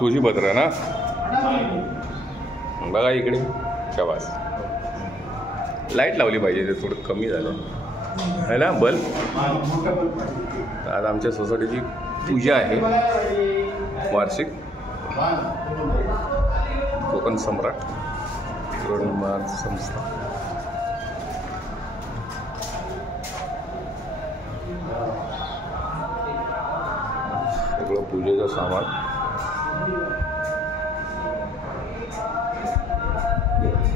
तुझी पत्र ना बघा इकडे. शाबास. लाईट लावली पाहिजे, ते थोडं कमी झालं आहे ना बल्ब. आज आमच्या सोसायटीची पूजा आहे वार्षिक. कोकण सम्राट निर्माण संस्था. सगळं पूजेचं सामान.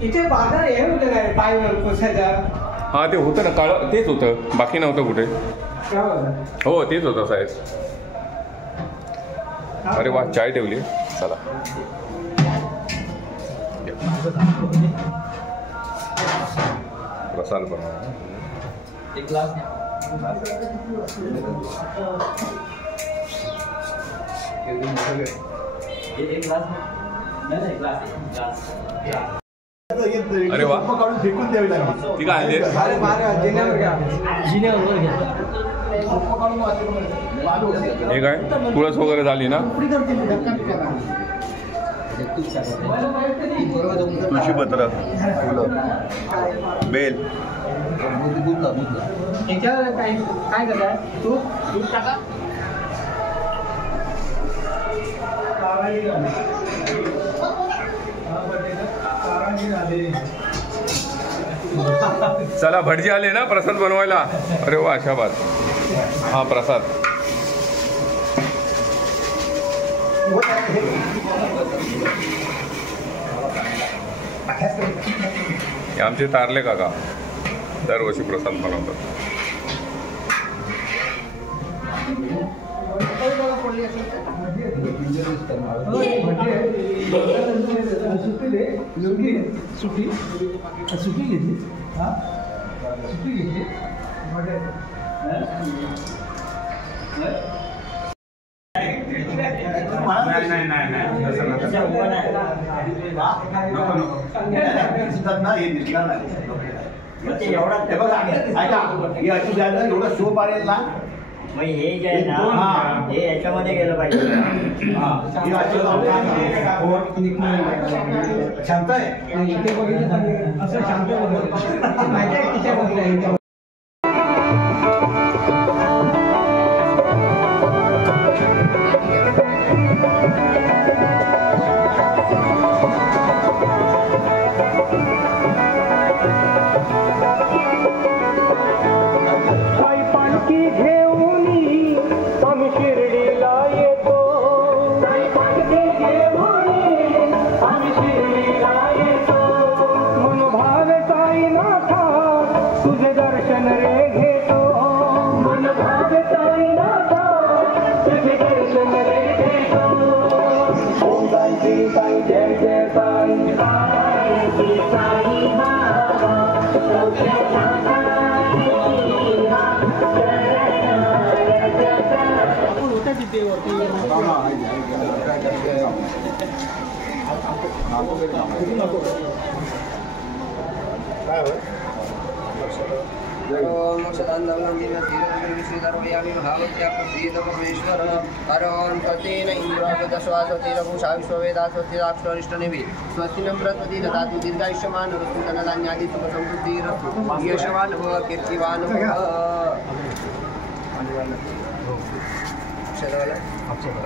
इथे बाजार हे होतं काय पायवर कोसायचा. हां ते होतं ना काळ, तेच होतं, बाकी नव्हतं कुठे. हो तेच होतं साहेब. अरे वा, चाय ठेवली. चला प्रसाद बनवा. एक ग्लास. अरे वा, फेकून द्यावी लागली. ती काय हे काय तुळस वगैरे झाली ना. तुळशी पत्र, बेल. काय करताय दूध टाका. चला भटजी आले ना प्रसाद बनवायला. अरे वा, शाबास. हा प्रसाद. हे आमचे तारले काका दरवर्षी प्रसाद बनवतात. सुटी घेतली. हां सुटी घेतली. एवढं शो पाडेल ना. मग हे जे आहे ना हे याच्यामध्ये गेलं पाहिजे. शांत आहे. असं शांत. परमेश्वर हरं तेन इंद्रागतश्वासतेरभूषा विश्ववेदास्वस्तिराक्षरिष्टनिभि स्वस्ति न बृहस्पति ददातु दीर्घायुष्यमान् वस्तु धनधान्यादि सुखसमृद्धिरस्तु यशवान् भव कीर्तिवान्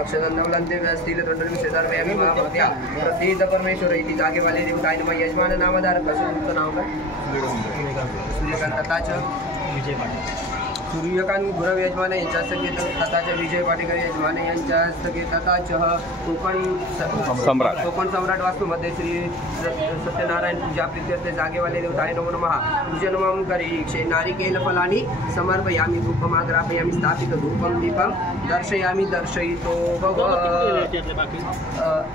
अक्षरन्नवलन्ते व्यस्तिलतोण्डलमिषेदार्वयामि महाभक्त्या प्रसीद परमेश्वर इति जागेवाले देवताय नमः. यजमान नामधारक तुमचं नाव काय? सूर्यकांत ताच सूर्यकांत गुरव यजमान यांच्या हस्तके तथाच्या विजय पाटेकर यजमान यांच्या हस्तके तथाच कोकण सम्राट वास्तूमध्ये श्री सत्यनारायण पूजा प्रीत्यर्थे जागेवाले देवताय नमो नमः. पूजनमं करिष्ये नारिकेल फलानि समर्पयामि धूपमाग्रापयामि स्थापित धूपं दीपं दर्शयामि दर्शयितो भव.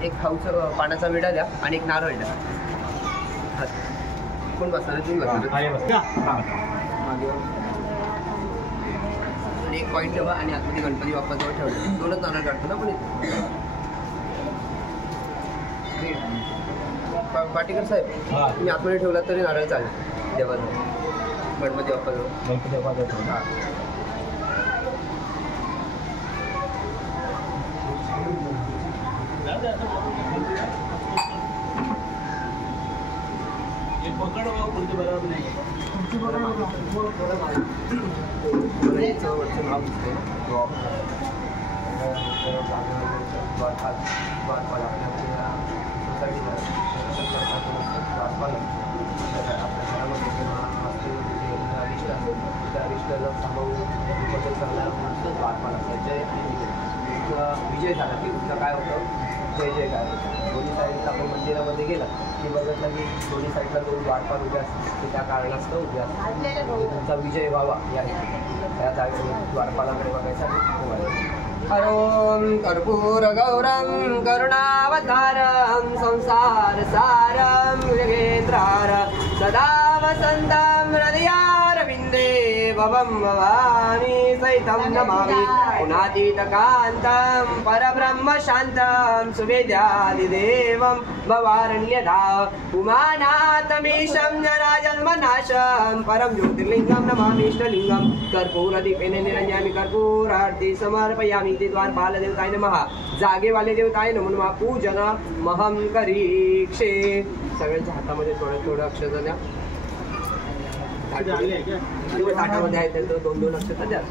एक खाऊचं पाण्याचा विडा द्या आणि एक नारळ द्या. कोण बसणार? तुम्ही बसणार. एक पॉईंट ठेवा आणि आतमध्ये गणपती बाप्पाजवळ ठेवले. दोनच नारळ काढतो ना पण पाटीकर साहेब तुम्ही आतमध्ये ठेवलात तरी नारळ चालेल देवाला. गणपती बाप्पाजवळ. गणपती बाप्पा हां. कोणाचं वरचं नाव दिसतंय ना? द्वारपाल आपल्या सोसायटीला द्वारपाल आपल्या घरामध्ये किंवा अरिष्ट असेल त्या अरिष्टाला सांभाळून बदल करणारा नुसतं द्वारपाल असायचे. आणि विजय झाला की तुमचं काय होतं, जय जय काय होतं. दोन्ही साईडला आपण मंदिरामध्ये गेला की बघितलं की दोन्ही साईडला दोन द्वारपाल उभे असतात ते त्या कारणास्तव उभे असतात. म्हणजे तुमचा विजय व्हावा या त्या जागेवर द्वारपालाकडे बघायचा. हरों कर्पूर गौरं करुणावतारं संसार सारं योगेन्द्रार सदा वसन्तं हृदयारविन्दे भवं भवानी सहितं नमामि पुनातीतकान्तं परब्रह्म शान्तं सुवेद्यादिदेवं भवारण्यदा उमानाथमीशं जराजन्मनाशं परं ज्योतिर्लिङ्गं नमामि इष्टलिङ्गं कर्पूरदीपेन निरञ्जनामि कर्पूरार्ति समर्पयामि. ते द्वारपाल देवताय नमः. जागेवाले देवताय नमो नमः. पूजन महं करीक्षे. सगळ्यांच्या हातामध्ये थोडं थोडं अक्षता द्या. ताटामध्ये आहे तर 2-2 अक्षता द्या.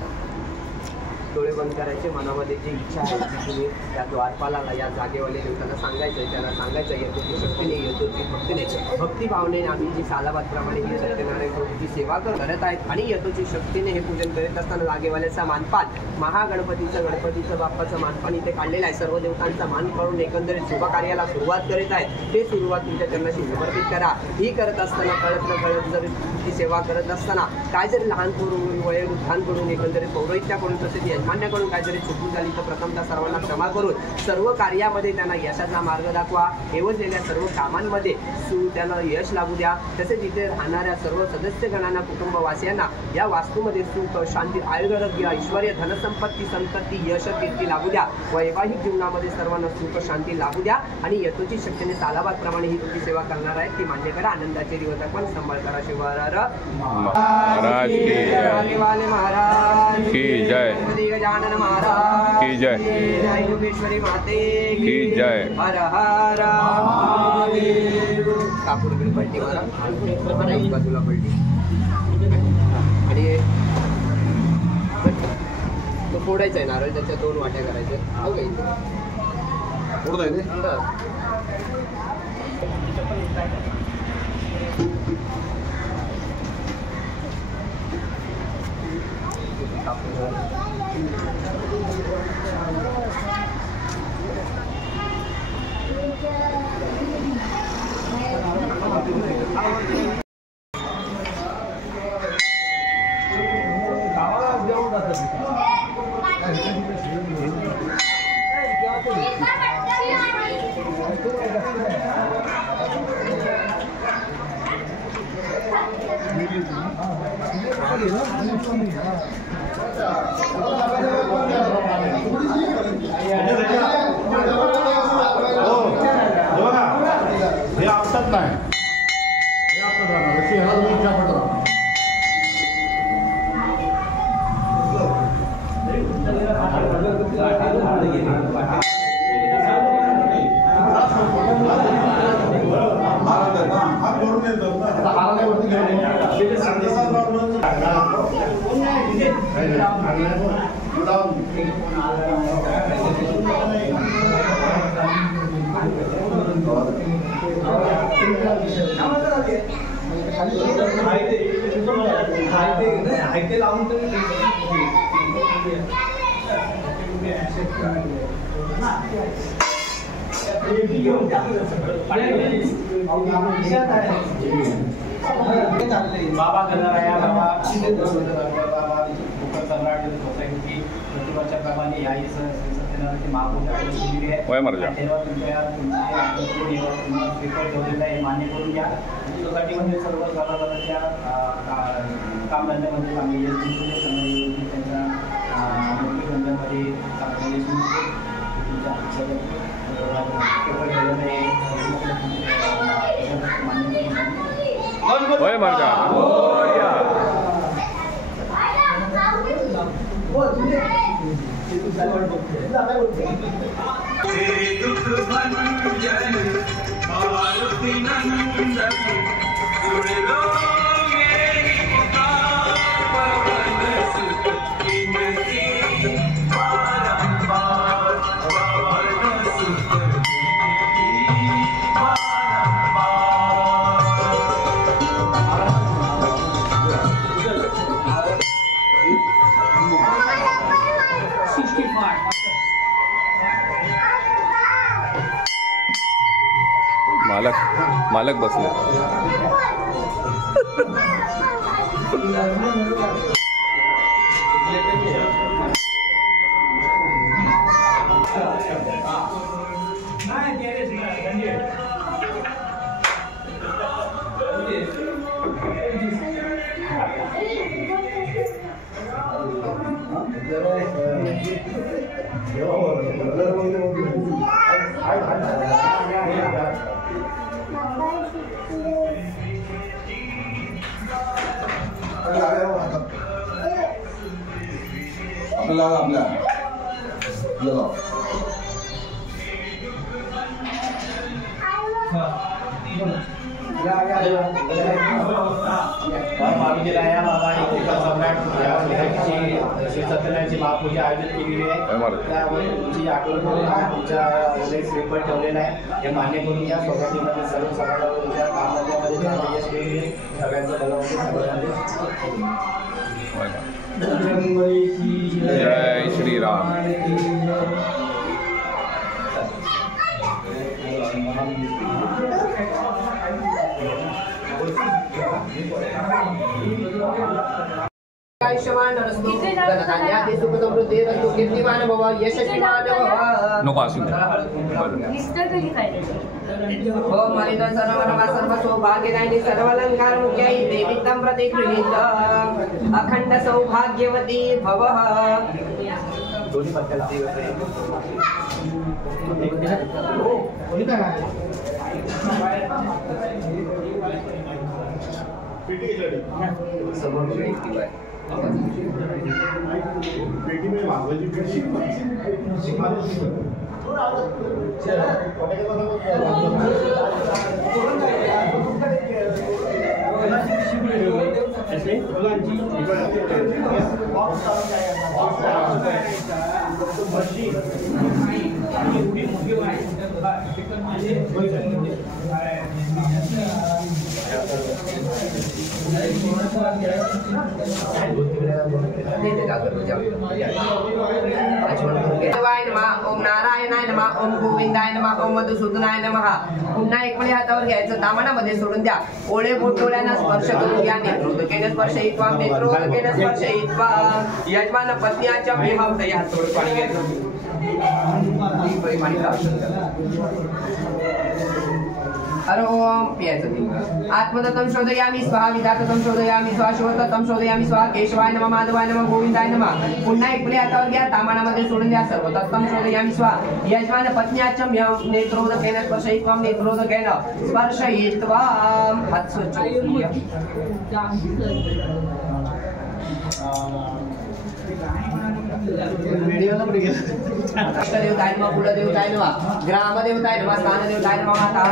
डोळे बंद करायचे. मनामध्ये जी इच्छा आहे ती तुम्ही त्या द्वारपालाला या जागेवाले देवताला सांगायचं. त्याला सांगायचं येतोची शक्तीने येतोची भक्तीने भक्तिभावनेने आम्ही जी सालाबादप्रमाणे ही सत्यनारायण प्रभूची सेवा करत आहेत आणि येतोची शक्तीने हे पूजन करीत असताना जागेवाल्याचा मानपान गणपतीचं बाप्पाचं मानपान इथे काढलेलं आहे. सर्व देवतांचा मान करून एकंदरीत शुभ कार्याला सुरुवात करीत आहेत. ते सुरुवात तुमच्या चरणाशी समर्पित करा. ही करत असताना कळत न कळत जर ती सेवा करत असताना काय जरी लहान करून वयोवृद्धांकडून एकंदरीत पौरोहित्याकडून तसेच यजमान्याकडून काहीतरी चुकून झाली तर प्रथमतः सर्वांना क्षमा करून सर्व कार्यामध्ये त्यांना यशाचा मार्ग दाखवा. एवढलेल्या सर्व कामांमध्ये त्यांना यश लागू द्या. तसेच इथे राहणाऱ्या सर्व सदस्यगणांना कुटुंबवासियांना या वास्तूमध्ये सुख शांती आरोग्य ऐश्वर धनसंपत्ती संपत्ती यश कीर्ती लागू द्या. वैवाहिक जीवनामध्ये सर्वांना सुख शांती लागू द्या. आणि यतोची शक्तीने सालाबादप्रमाणे ही तुमची सेवा करणार आहे ती मान्य करा. आनंदाचे दिवस पण संभाळ करा. शिवरार महाराज की जय. महाराज की जय. गजानन महाराज की जय. जय योगेश्वरी माते की जय. हर हर महादेव. कापूरकडे पलटी मारा. एक बाजूला पलटी आणि तो फोडायचा आहे नारळ. त्याच्या 2 वाट्या करायच्या. हो काही हे आपतात नाही. हे आपतात राहणार अशी ह्याला तुम्ही इच्छा पडत राहणार. बाबा गणराया बाबा सम्राट सोसायटीची प्रतिभाच्या प्रमाणे याही सत्यनारायणची महापूजा वय मर्जा पेपर ठेवलेला आहे मान्य करून घ्या. सोसायटीमध्ये सर्व कलाकारांच्या कामधंद्यामध्ये चांगले यश त्यांच्या नोकरीधंद्यामध्ये चांगले पेपर ठेवलेलं आहे वय मर्जा. मालक बसले. महापूजा आयोजित केलेली आहे. त्यामुळे तुमची आठवण करून तुमच्या श्रीफळ ठेवलेला आहे हे मान्य करून या सोसायटीमध्ये सर्व समाजाच्या कामामध्ये यश केलेले सगळ्यांचं भलं होते. जय श्रीराम. नको असू दे. हो मलिन सर्व सौभाग्यदायिनी सर्वालंकार मुख्याई देवीतं प्रतिगृहीत अखंड सौभाग्यवती भव. दोन्ही पत्त्याला पेटी में मागवायची पेटी ओम नारायणाय नमः, ओम गोविंदाय नमः, ओम मधुसूदनाय नमः. पुन्हा एक वेळी हातावर घ्यायचं, दामनामध्ये सोडून द्या. ओळे बोट डोळ्यांना स्पर्श करून घ्या. नेत्रोदकेन स्पर्शयित्वा नेत्रोदकेन स्पर्शयित्वा यजमान पत्न्याच्या विवाहात हात थोडं पाणी घ्यायचं. हर ओम पियाचं. आत्मदत्तं शोधयामि स्वाहा, विधाततं शोधयामि स्वाहा, शिवदत्तं शोधयामि स्वाहा. केशवाय नमः, माधवाय नमः, गोविंदाय नमः. पुन्हा एक वेळी हातावर घ्या, तामानामध्ये सोडून द्या. सर्व दत्तं शोधयामि स्वाहा. यजमान पत्न्याचं नेत्रोदकेन स्पर्शयित्वा नेत्रोदकेन स्पर्शयित्वा हात स्वच्छ करून घ्या. अष्टदेवताय नमः, कुलदेवताय नमः, ग्रामदेवताय नमः, स्थानदेवताय नमः. माता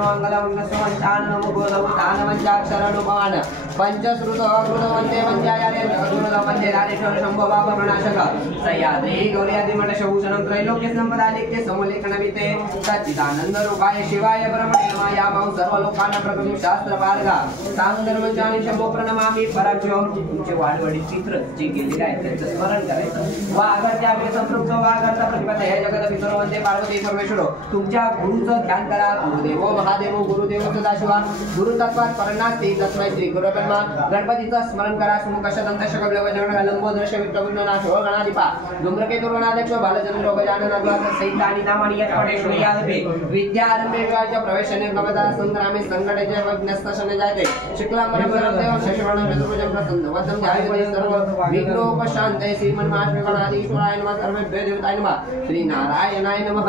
मंगलमंगलसंवत्सरान् नमो गोदवतानवंचाक्षरणोपमान पंचश्रुत अकृत वंदे वंद्यायाले अधुरद वंदे राजेश्वर शंभो बाबा प्रणाशक सह्याद्री गौर्यादिमठशभूषणं त्रैलोक्यसम्पदादित्य समलेखनविते सच्चिदानंद रूपाय शिवाय ब्रह्मणे नमः. यामौ सर्वलोकानां प्रकृती शास्त्र मार्गा सामधर्मचारी शंभो प्रणमामि. पराक्रम तुमचे वाडवडी चित्र जे गेलेले आहेत त्याचं स्मरण करायचं. वाघरत्या संतृप्त वाघरता प्रतिपद हे जगत पितर वंदे पार्वती परमेश्वर. तुमच्या गुरुचं ध्यान करा. गुरुदेव महादेव गुरुदेव सदाशिवा गुरु तत्वात परनास्ते तस्मै श्री गुरु ब्रह्मा. गणपतीचं स्मरण करा. सुमुखशदंत शकबल वजन लंबोदर शवित्रविघ्नना शोळ गणाधिपा धूम्रकेतुर्गणाध्यक्ष बालचंद्र गजानन द्वार सहितानि नामानि यत्पठेषु यादपे विद्यारंभे विवाह प्रवेशने गमदा संग्रामे संकटे विघ्नस्तशने जायते. शुक्लांबरं देव शशिवर्णं चतुर्भुजं प्रसन्न वदनं ध्यायते सर्व विघ्नोपशान्तये. श्रीमन्माष्टमी गणाधीश्वराय नमः. सर्वेभ्यो देवताय नमः. श्री नारायणाय नमः.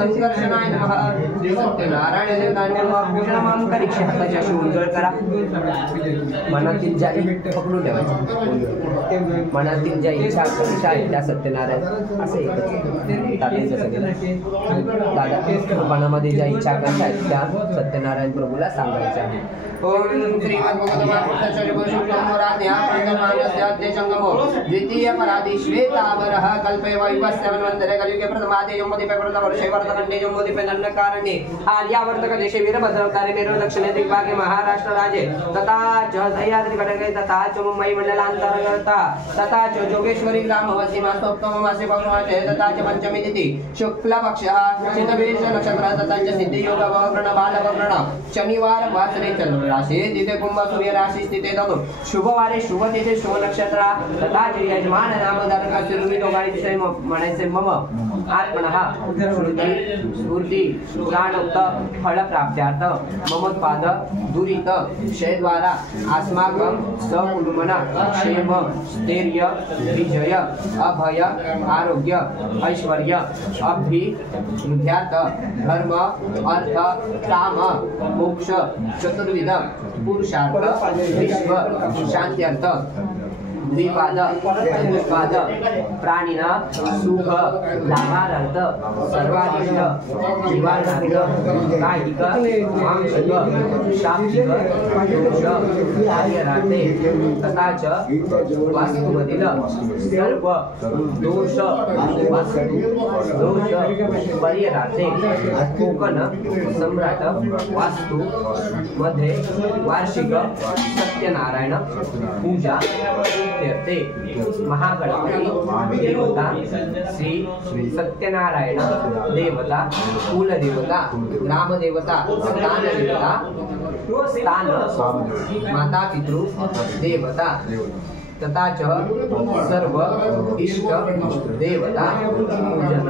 संकर्षणाय नमः. सत्यनारायण देवतांना पूजनमान करीक्षे हाताची अशी उंजळ करा. मनातील ज्या पकडून ठेवायचं. मनातील ज्या इच्छा आकांक्षा आहेत त्या सत्यनारायण असं एकच टाकायचं सगळं. दादा मनामध्ये ज्या इच्छा आकांक्षा आहेत त्या सत्यनारायण प्रभूला सांगायच्या. ओम द्वितीय परादी श्वेतावरः कल्पे वैवस्यवन्वन्तरे कलियुगे प्रथमादे यमोदिपे प्रथमवर्षे वर्तकण्डे यमोदिपे नन्नकारण्ये आर्यावर्तक देशे वीरभद्रवतारे मेरु दक्षिणे दिग्भागे महाराष्ट्र राज्ये तथा च सह्याद्री घटके तथा च मुंबई मंडलान्तर्गत तथा च जोगेश्वरी ग्रामवती मासोत्तममासे पौर्णमासे तथा च पंचमी तिथि शुक्लपक्षः चित्तवीर्ष नक्षत्र तथा च सिद्धियोग वक्रण बालवक्रण शनिवार वासरे चंद्र राशि तिथे कुंभ सूर्य राशि स्थिते ततो शुभवारे शुभ तिथे शुभ नक्षत्र तथा च यजमान नामधारक शिरुमी दोघांनी विषय म्हणायचे मम आत्मनः श्रुती स्फूर्ती पुराणोक्त फल प्राप्त्यार्थ ममोत्पाद दुरित क्षयद्वारा अस्माकं सकुटुंबना क्षेम स्थैर्य विजय अभय आरोग्य ऐश्वर्य अभिवृद्ध्यार्थ धर्म अर्थ काम मोक्ष चतुर्विध पुरुषार्थ विश्व शांत्यर्थ द्विपाद चतुष्पाद प्राणिना सुख लाभार्थ सर्वाधिष्ट निवारणार्थ कायिक मानसिक शाब्दिक दोष कार्यार्थे तथा च वास्तुमधील सर्व दोष वास्तु दोष परिहारार्थे कोकण सम्राट वास्तु मध्ये वार्षिक सत्यनारायण पूजा महागणपती देवता श्री सत्यनारायण देवता कुलदेवता ग्रामदेवता स्थान माता पितृ देवता तथा च सर्व इष्ट देवता पूजन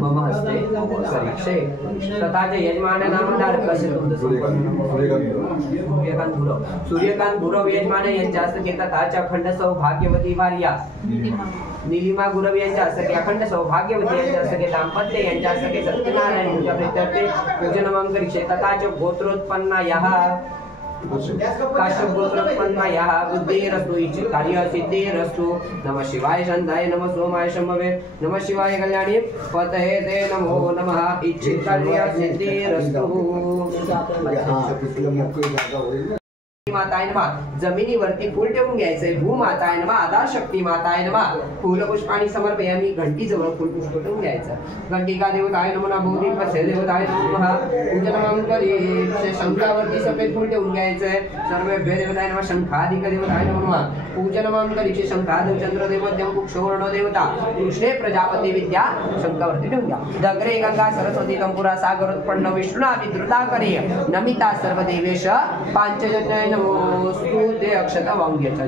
मम हस्ते करिष्ये. तथा च यजमान नामधारक असे सूर्यकांत गुरव यजमान यांच्या हस्तके तथा च अखंड सौभाग्यवती भार्या निलिमा गुरव यांच्या हस्तके अखंड सौभाग्यवती यांच्या हस्तके दाम्पत्य यांच्या हस्तके सत्यनारायण पूजा प्रीत्यर्थे पूजन मम करिष्ये. तथा च गोत्रोत्पन्नायाः काश्यप गोत्रोत्पन्नायाः बुद्धिरस्तु इच्छित कार्य सिद्धिरस्तु. नमः शिवाय शांताय नमः सोमाय शंभवे नमः शिवाय कल्याणी पतये ते नमो नमः इच्छित कार्य सिद्धिरस्तु. माताय नमः जमिनीवरती फूल ठेवून घ्यायचंय. भूमाताय नमः आधार शक्ती माताय नमः फूल पुष्पाणी समर्पयामी. घंटी जवळ फूल पुष्प ठेवून घ्यायचं. घंटिका देवताय नमः भूदीपस्य देवताय नमः पूजनमं करी. शंखावरती सफेद फूल ठेवून घ्यायचंय. सर्वेभ्य देवताय नमः शंखाधिक देवताय नमः पूजनमं करी. शंखादेव चंद्रदेव कुक्षोर्ण देवता कृष्णे प्रजापती विद्या शंखावरती ठेवून घ्या. दग्रे गंगा सरस्वती कंपुरा सागरोत्पन्न विष्णुना विद्रुता करी. नमिता सर्वदेवेश पांचजन्य स्तुते अक्षता वांग्याच्या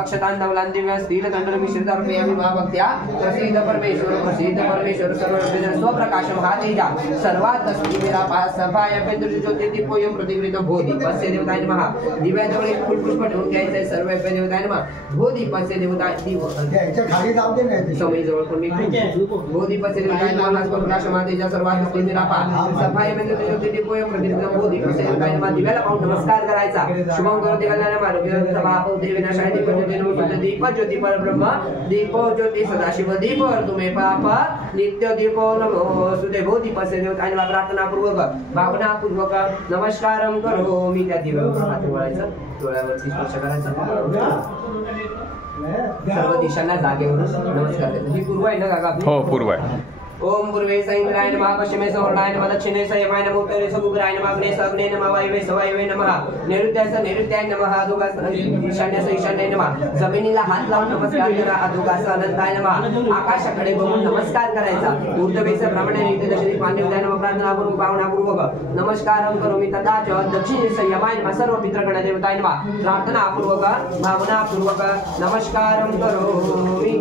अक्षतांतवलां दिव्य स्थिर दंडल मिश्रित अर्पयामि महाभक्त्या. प्रसीद परमेश्वर सर्वव्यापी स्वप्रकाशम हा तेजा सर्वात अस्मि मेरा पास सभाय पेंद्र ज्योति दीपोयम प्रतिगृहीत भूदीपस्य देवताय नमः. दिव्याजवळ एक फुलपुष्प ठेवून घ्यायचंय. सर्वेभ्य देवताय नमः भूदीपस्य देवताय समयजवळ कोणी भूदीपस्य देवताय नमः. स्वप्रकाशम हा तेजा सर्वात अस्मि मेरा पास सभाय पेंद्र ज्योति दीपोयम प्रतिगृहीत भूदीपस्य देवताय नमः. दिव्याला पाहून नमस्कार करायचा. शुभम करोति कल्याणं आरोग्यं सभापो देविनाशाय दीपज्योति नमो दीपज्योति परब्रह्म दीपो ज्योति सदाशिव दीपो तुमे पाप नित्य दीपो नमो सुदेवो दीपस्य देवताय नमः. प्रार्थना पूर्वक भावना पूर्वक नमस्कारं करोमि. त्या दिव्यावर हात वळायचं. डोळ्यावरती स्पर्श करायचा. सर्व दिशांना जागेवरून नमस्कार करायचा. ही पूर्व आहे ना काका? हो पूर्व आहे. ओम पूर्वे स इंद्राय नमः पश्चिमे स वरुणाय नमः दक्षिणे स यमाय नमः उत्तरे स कुबेराय नमः अग्ने स अग्ने नमः वायवे स वायवे नमः नैऋत्याय स नैऋत्याय नमः अधोगास ईशान्य स ईशान्याय नमः. जमिनीला हात लावून नमस्कार करा. अधोगास अनंताय नमः. आकाशाकडे बघून नमस्कार करायचा. ऊर्ध्वे स ब्राह्मणे नीती दक्षिणे पांडवताय नमः. प्रार्थनापूर्वक भावनापूर्वक नमस्कारं करोमि. तथा च दक्षिणे स यमाय नमः. सर्व पितृगण देवताय नमः. प्रार्थनापूर्वक भावनापूर्वक नमस्कारं करोमि.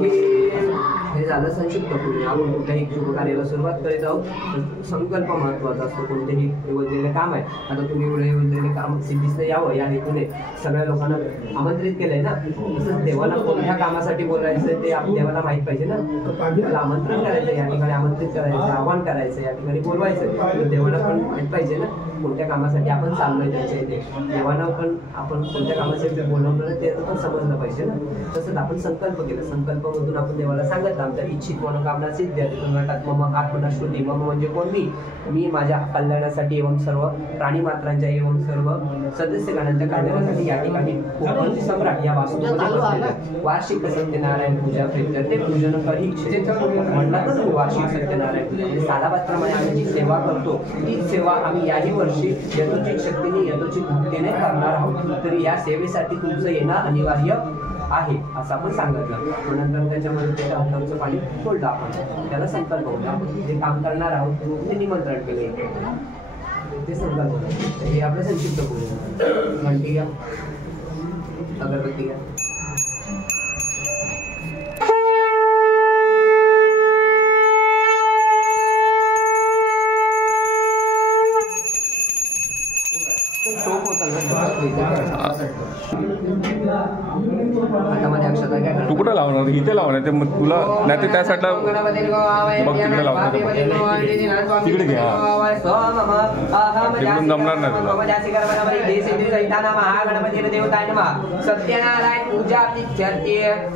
हे झालं संक्षिप्त पूर्ण. आपण कुठल्याही शुभ कार्याला सुरुवात करीत आहोत. संकल्प महत्वाचा असतो. कोणतेही निवडलेले काम आहे, आता तुम्ही एवढे निवडलेले काम सिद्धीस यावं या हेतूने सगळ्या लोकांना आमंत्रित केलंय ना. तसंच देवाला कोणत्या कामासाठी बोलायचं ते देवाला माहित पाहिजे ना. देवाला आमंत्रण करायचं, या ठिकाणी आमंत्रित करायचं, आवाहन करायचं, या ठिकाणी बोलवायचं. देवाला पण माहित पाहिजे ना कोणत्या कामासाठी आपण चाललोय त्याच्या इथे. देवाला पण आपण कोणत्या कामासाठी बोलवलं ते पण समजलं पाहिजे ना. तसंच आपण संकल्प केला, संकल्पामधून आपण देवाला सांगत आमच्या इच्छित मनोकामना सिद्ध मम आत्मनाश्रुती. मम म्हणजे कोण? मी माझ्या कल्याणासाठी एवं सर्व प्राणी मात्रांच्या एवं सर्व सदस्यगणांच्या कल्याणासाठी या ठिकाणी कोकण सम्राट या वास्तुमध्ये वार्षिक सत्यनारायण पूजा ते पूजन करी म्हणतात ना. वार्षिक सत्यनारायण पूजा म्हणजे सालाबादप्रमाणे आम्ही जी सेवा करतो ती सेवा आम्ही याही वर्षी यथोचित शक्तीने यथोचित भक्तीने करणार आहोत. तरी या सेवेसाठी तुमचं येणं अनिवार्य आहे असं आपण सांगितलं. नंतर त्याच्यामध्ये ते हाताचं पाणी सोडलं. आपण त्याला संकल्प होता. आपण जे काम करणार आहोत ते निमंत्रण केले, ते संकल्प होतं. हे आपलं संक्षिप्त पूजन. घंटी घ्या, अगरबत्ती घ्या. तू कुठं लावणार? इथे लावणार ते मग तुला नाही तर त्या साईडला बघ तिकडे लावणार. तिकडे घ्या, तिकडून जमणार नाही तुला. महागणपती देवताय नमः. सत्यनारायण पूजा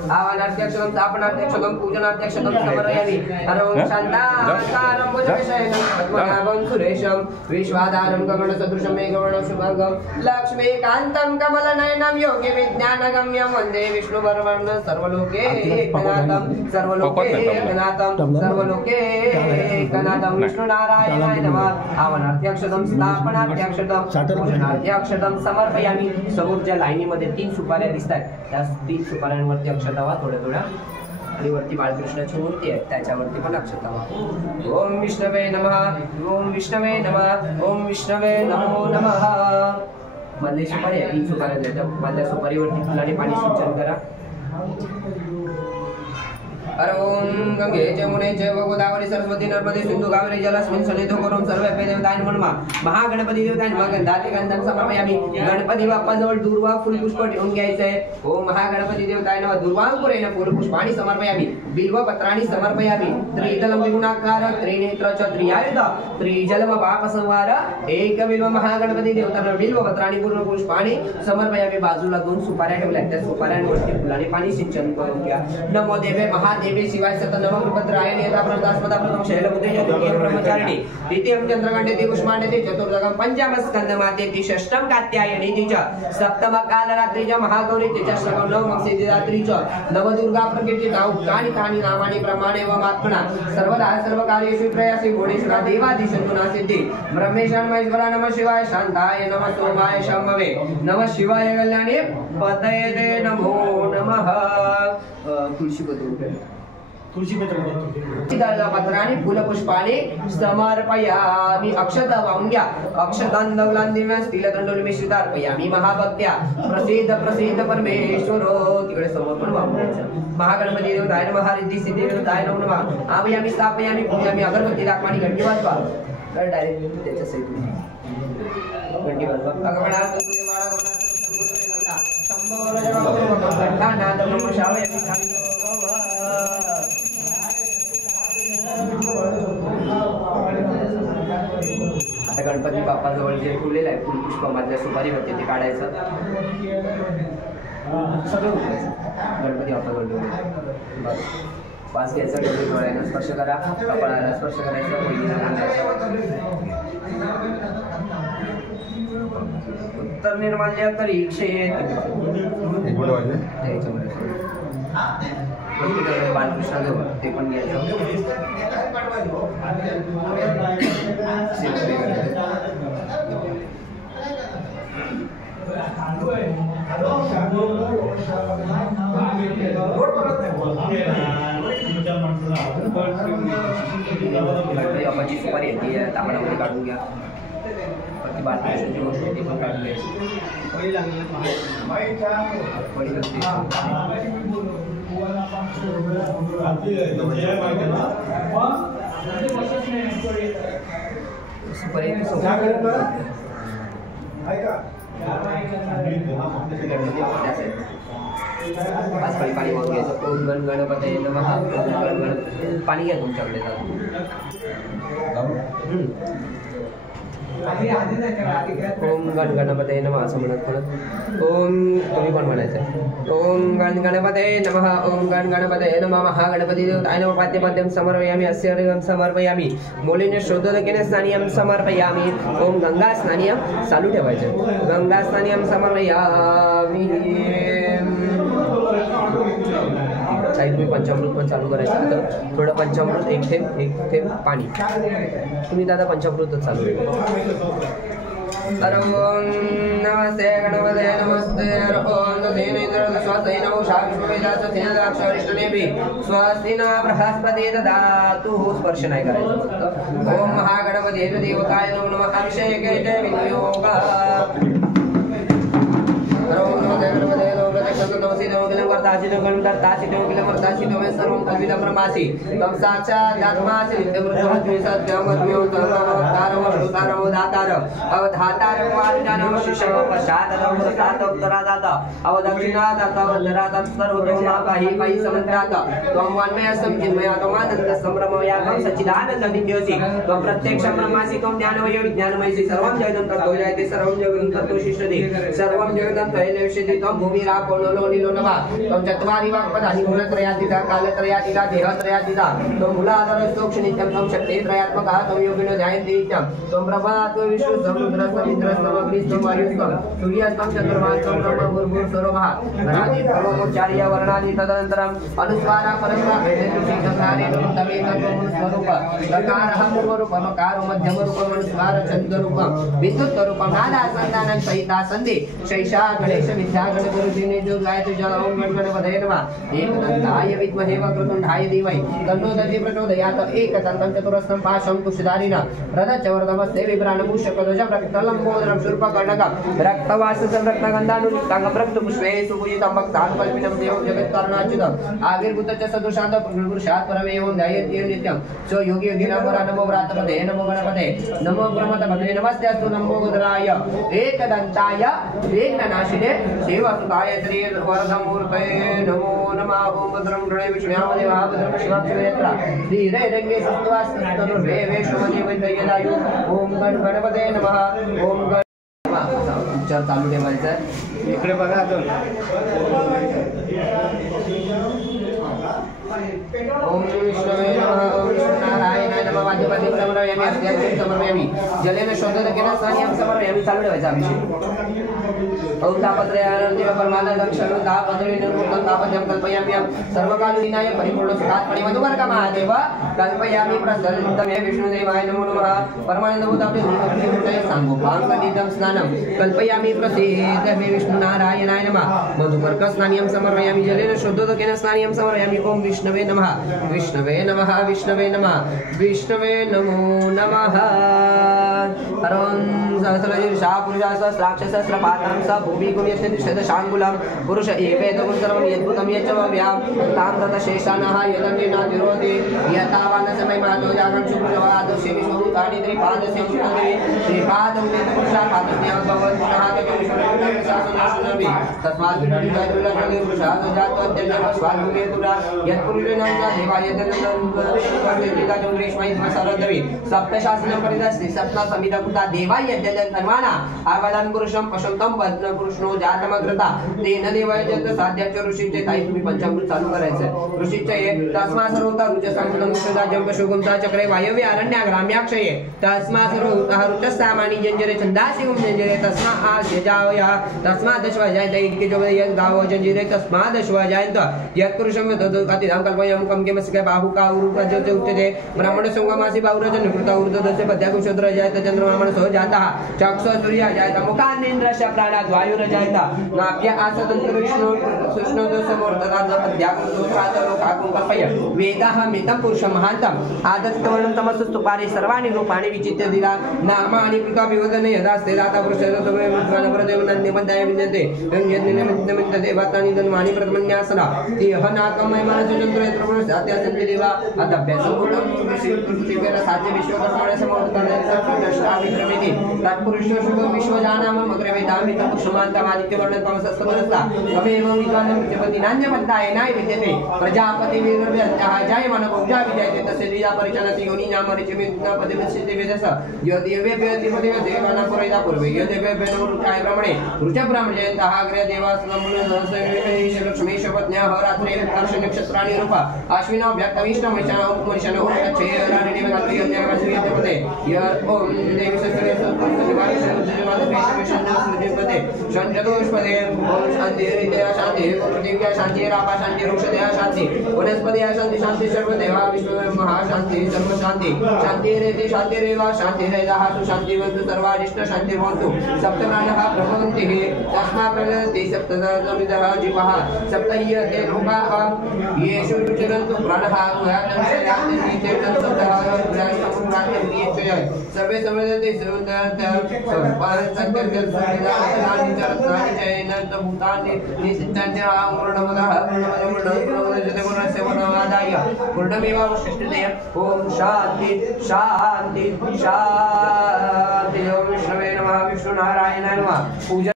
आवाहनाध्यक्षतम स्थापनाध्यक्षतम पूजनाध्यक्षतम समर्पयामि. हरं शान्ताकारं भुजविषयं सुरेशं विश्वाधारं गगनसदृशं मेघवर्णं शुभगं लक्ष्मीकान्तं कमलनयनं योगी विज्ञानगम्यं वन्दे विष्णुवर्मणं सर्वलोके एकनाथं सर्वलोके एकनाथं सर्वलोके एकनाथं विष्णुनारायणाय नमः. आवाहनाध्यक्षतम स्थापनाध्यक्षतम पूजनाध्यक्षतम समर्पयामि. समोर ज्या लाईनीमध्ये 3 सुपाऱ्या दिसतात त्या 3 सुपाऱ्यांवरती अक्षता वा थोड्या थोड्या, आणि वरती बाळकृष्णाची मूर्ती आहे त्याच्यावरती पण अक्षता वा. ओम विष्णवे नमः, ओम विष्णवे नमः, ओम विष्णवे नमो नमः. मधली सुपारी आहे 3 सुपाऱ्या द्यायच्या. मधल्या सुपारीवरती फुलाने पाणी सिंचन करा. ओम गंगे जमुने जैव गोदावरी सरस्वती नर्मदे सिंधु कावेरी जलस्मिन् सन्निधौ करोम सर्वे देवताय नमः. महागणपती देवताय नमः. गंधाते गंधं समर्पयामि. गणपती बाप्पाजवळ दुर्वा फुलपुष्प ठेवून घ्यायचंय. ओम महागणपती देवताय नमः. दुर्वांकुरेण फुलपुष्पाणि समर्पयामि. बिल्वपत्राणि समर्पयामि. त्रिदलं द्विगुणाकार त्रिनेत्र च त्रियायुध त्रिजलम पापसंहार एकबिल्व. महागणपती देवतांना बिल्वपत्राणि पुष्पाणि समर्पयामि. बाजूला 2 सुपाऱ्या ठेवल्या त्या सुपाऱ्यांवरती फुलाने पाणी सिंचन करून घ्या. नमो देवे महादेव देवी शिवाय सत नमः रुद्रायण यथा प्रदास्पदा प्रथम शैलपुत्रे द्वितीयं ब्रह्मचारिणी तृतीयं चंद्रगंडेति पुष्माण्डेति चतुर्थकं पंचम स्कंदमातेति षष्ठं कात्यायनीति च सप्तम कालरात्रि च महागौरीति च षष्ठं नवमं सिद्धिदात्री च नवदुर्गा प्रकृतिता उक्तानि तानि नामानि ब्रह्माणे व आत्मना सर्वदा सर्वकार्येषु प्रयासि गुणेश्वरा देवादिशन्तुना सिद्धि. ब्रह्मेशान महेश्वरा नमः शिवाय शान्ताय नमः सोमाय शम्भवे नमः शिवाय कल्याणे पतये ते नमो नमः. तुळशी पत्राणि फुलपुष्पाणि समर्पयामि. अक्षता वाहून घ्या. अक्षतांदौलांदिव्या स्थिलदंडोन्मिश्रिता अर्पयामि. महाभक्त्या प्रसिद्ध प्रसिद्ध परमेश्वरो. तिकडे समोर पण वाहून घ्यायचं. महागणपती देवताय नमः. हरिद्धी सिद्धी देवताय नमः. आमयामि स्थापयामि पूजामि. अगरबत्ती दाखवानी घंटी वाजवा. तर डायरेक्ट त्याच्या सहित घंटी वाजवा. अगमना तुझे बाळा गमना शंभर घंटानाद ब्रह्म शावयामि. आता गणपती बाप्पाजवळ जे फुललेलं आहे फुलपुष्प मधल्या सुपारी होते ते काढायचं. सगळं उठवायचं. गणपती बाप्पाजवळ पाच घ्यायचं. गणपती डोळ्यांना स्पर्श करा. कपाळाला स्पर्श करायचं. उत्तर निर्माल्य करीक्षेत. बालकृष्णाजवळ ते पण घ्यायचं. गणपती सुपारी येते तांबडामध्ये काढून घ्या. बालकृष्णाची गोष्ट ती पण काढून घ्यायची. पाच पाणी पाणी वाहून घ्यायचं. ओम गण गणपतये नमः. पाणी घ्या तुमच्याकडे. ओम गण गणपतये नमः असं म्हणत ओम तुम्ही पण म्हणायचं. ओम गण गणपतये नमः. ओम गण गणपतये नमः. महागणपती देवताय नमः. पाद्यपद्यं समर्पयामि. अस्य अर्घ्यं समर्पयामि. मूलेन शोधोदकेन स्नानीयं समर्पयामि. ओम गंगा स्नानीयं चालू ठेवायचं. गंगा स्नानीयं समर्पयामि. काही तुम्ही पंचामृत पण चालू करायचं. आता थोडं पंचामृत एक थेंब पाणी. तुम्ही दादा पंचामृतच चालू नमस्ते गणपतये नमस्ते. स्वस्ति नमो स्वस्ति न बृहस्पति ददातु. स्पर्श नाही करायचं. ओम महागणपती देवताय नमः. अभिषेके जय विनियोग. प्रत्यक्ष ब्रह्मासी कम ज्ञानमय विज्ञानमयसी सर्वं जगदं ततो जयते सर्वं जगदं ततो शिष्यते सर्वं जगदं तैलविषयति त्वं भूमिरा कोणलो नीलो नवा त्वं चत्वारि वाक्पदानि गुणत्रयातीता कालत्रयातीता देहत्रयातीता त्वं मूलाधारस्तोक्ष नित्यं त्वं शक्तित्रयात्मकः त्वं योगिनो ध्यायन्ति नित्यं त्वं प्रभात्वं विष्णु समुद्रस्त्वमिन्द्रस्त्वम् अग्निस्त्वं वायुस्त्वं सूर्यस्त्वं चन्द्रमास्त्वं ब्रह्म भूर्भुवस्वरोमः गणादि सर्वोच्चार्य वर्णादि तदनन्तरम् अनुस्वारा परस्पर स्वरूप लकारः पूर्वरूपम् अकारो मध्यमरूपम् अनुस्वार छन्दरूपम् विद्युत्तरूपम् नादासन्तानं सहिता सन्धि शैषा गणेश विद्या गणगुरुजिने जो गायत्री जल ओम गणपतये नमः. एकदन्ताय विद्महे वक्रतुण्डाय धीमहि तन्नो दन्ति प्रचोदयात्. एकदन्तं चतुरस्रं पाशं कुशधारिणा रथचवर्धमस्ते विभ्राणभूषकध्वजं रक्तलम्बोदरं शूर्पकर्णकं रक्तवाससं रक्तगन्धानुलिप्ताङ्गं रक्तपुष्पे सुपूजितं भक्तानुकल्पितं देवं जगत्कारणा आविर्भूतश्च सदृशात् पुरुषात् परमेवं ध्यायन्ति नित्यं. सो योगी योगिनां वरा नमो व्रातपते नमो गणपते नमो ब्रह्मतपते नमस्तेऽस्तु नमो गुरुराय एकदन्ताय वेगनाशिने सेवासुताय श्री वरदमूर्तये नमो नमः. ओम भद्रं गणे विष्णुयाम देवा भद्रं शिवाक्षयत्र धीरे रंगे सत्वास्तुर्वे वैष्णवदेवैतयदायु. ओम गणपतये नमः. ओम उच्चार चालू ठेवायचा. इकडे बघा अजून. ओम विष्णवे नमः. ओम विष्णुनारायणाय नमः. वाद्यपदे समर्पयामि. अस्यार्घ्यं समर्पयामि. जलेन शोधोदकेन स्नानीयं समर्पयामि. चालू ठेवायचा अभिषेक. ओम तापत्रयानं देव परमानन्दं शरणं तापत्रयेन तापत्रयं कल्पयामि. सर्वकालविनाय परिपूर्ण सुखात्मने मधुवर्ग महादेव कल्पयामि. प्रसन्नतमे विष्णुदेवाय नमो नमः. परमानन्दभूतापि निर्मलते सांगोपाङ्गनिदं स्नानं कल्पयामि. प्रसीद मे विष्णुनारायणाय नमः. मधुवर्ग स्नानीयं समर्पयामि. जलेन शोधोदकेन स्नानीयं समर्पयामि. ओम विष्णवे नमः. विष्णवे नमः. विष्णवे नमः. विष्णवे नमो नमः. हरं सहस्रशीर्षा पुरुषा सहस्राक्षसहस्रपात्रं स भूमिगुं यस्य दशशाङ्गुलं पुरुष एवेदगुं सर्वं यद्भुतं यच्च भव्यां तां ततशेषानः यदन्येनातिरोधि यतावान् समयमातो यागं शुक्रवादस्य विष्णुभूतानि त्रिपादशेषुदेवी त्रिपादं वेदपुरुषा पादज्ञां भवन् पुनः शासनशुनवि तस्मात् विष्णुजयदुर्लभे पुरुषात् जात्वत्यन्यस्वाद्भूमेतुरा यत्पुरुषेण देवाय दन्दनं ग्रीष्मैः सरदवि सप्तशासनं परिदस्ति सप्त समितकृता देवाय यद्यन्धर्माणा आवादान पुरुषं पशुतं पद्म पुरुषनो जातमग्रता तेन देवाय जत साध्याच ऋषीचे. ताई तुम्ही पंचामृत चालू करायचं. ऋषीचे तस्मा सर्वता रुचसंकुलं मुषदाजं पशुगुंसा चक्रे वायव्य अरण्या ग्राम्याक्षये तस्मा सर्वता रुचसामानि जंजरे छंदासिगुं जंजरे तस्मा आज्यजावया तस्मा दशवजायत इति जो यत् गावो जंजरे तस्मा दशवजायत यत् पुरुषं तद् अतिदां कल्पयं कं केमस्य बाहुका उरुप्रजते उच्यते ब्राह्मण संगमासि बाहुरज निवृत्ता उर्धदस्य पद्याकुं शूद्र जायत चंद्रमा मनसो जातः चक्षु सूर्य जायता मुखानेन्द्र प्राणात वायुर जायता नाभ्य आसदंत विष्णु सुष्णु समोर्तदा अध्यात्म दोषाद लोकाकुं कल्पय वेदाः मितं पुरुषं महान्तं आदत्तवर्णं तमस्तु पारे सर्वाणि रूपाणि विचित्य दिला नामानि कृता विवदने यदा स्थिराता पुरुषः तवे विद्वानवरदेव नन्दिमन्दाय विद्यते यन्निमित्तमित्तते वातानि धर्माणि प्रथमन्यासना तिहनाकमय मनसचन्द्र यत्र सात्यासन्ति देवा अदभ्यासं कुलं श्रीकृतिवेद साध्य विश्वकर्मणे समोत्तरश्रावित्रमिति तत्पुरुषो शुभ विश्वजानाम मग्रवेदामि तपुषमान्तमादित्यवर्णं तमसस्वरस्ता तमेव विद्वानं विद्यपति नान्यपन्थाय नाय विद्यते प्रजापति वीरव्यन्तः जायमानो बहुजा विजयते तस्य द्विजा परिचालति योनिनां मरिचिमित्त पदविच्छिते वेदस यद्यवेभ्यति देवानां पुरैदा पूर्वे यद्यवेभ्य रुचाय ब्रह्मणे रुच ब्रह्मजयन्तः अग्रे देवासनमुनिसंसमेश लक्ष्मीश पत्न्याः रात्रे हर्ष नक्षत्राणि रूपा अश्विनो व्यक्तविष्णु मैशानो उपमैशानो अच्छे राणि निवेदते य ओम देवी सस्ते शंचतुष्पदे ओम शांति हृदय शांति पृथिव्या शांति रापा शांति वृक्षदया शांति वनस्पतया शांति शांति सर्वदेवा विश्व महाशांति सर्व शांति शांति रेति शांति रेवा शांति रेदाः शांति वन्तु सर्वारिष्ट शांति भवन्तु सप्तप्राणः प्रभवन्ति तस्मात् प्रजनन्ति सप्तदशविधः जीवाः सप्तय्यते रूपाः येषु रुचिरन्तु प्राणः सर्वे समझते ओम शांति शांति शांति ओम विष्णवे नमः विष्णु नारायणाय नमः पूजा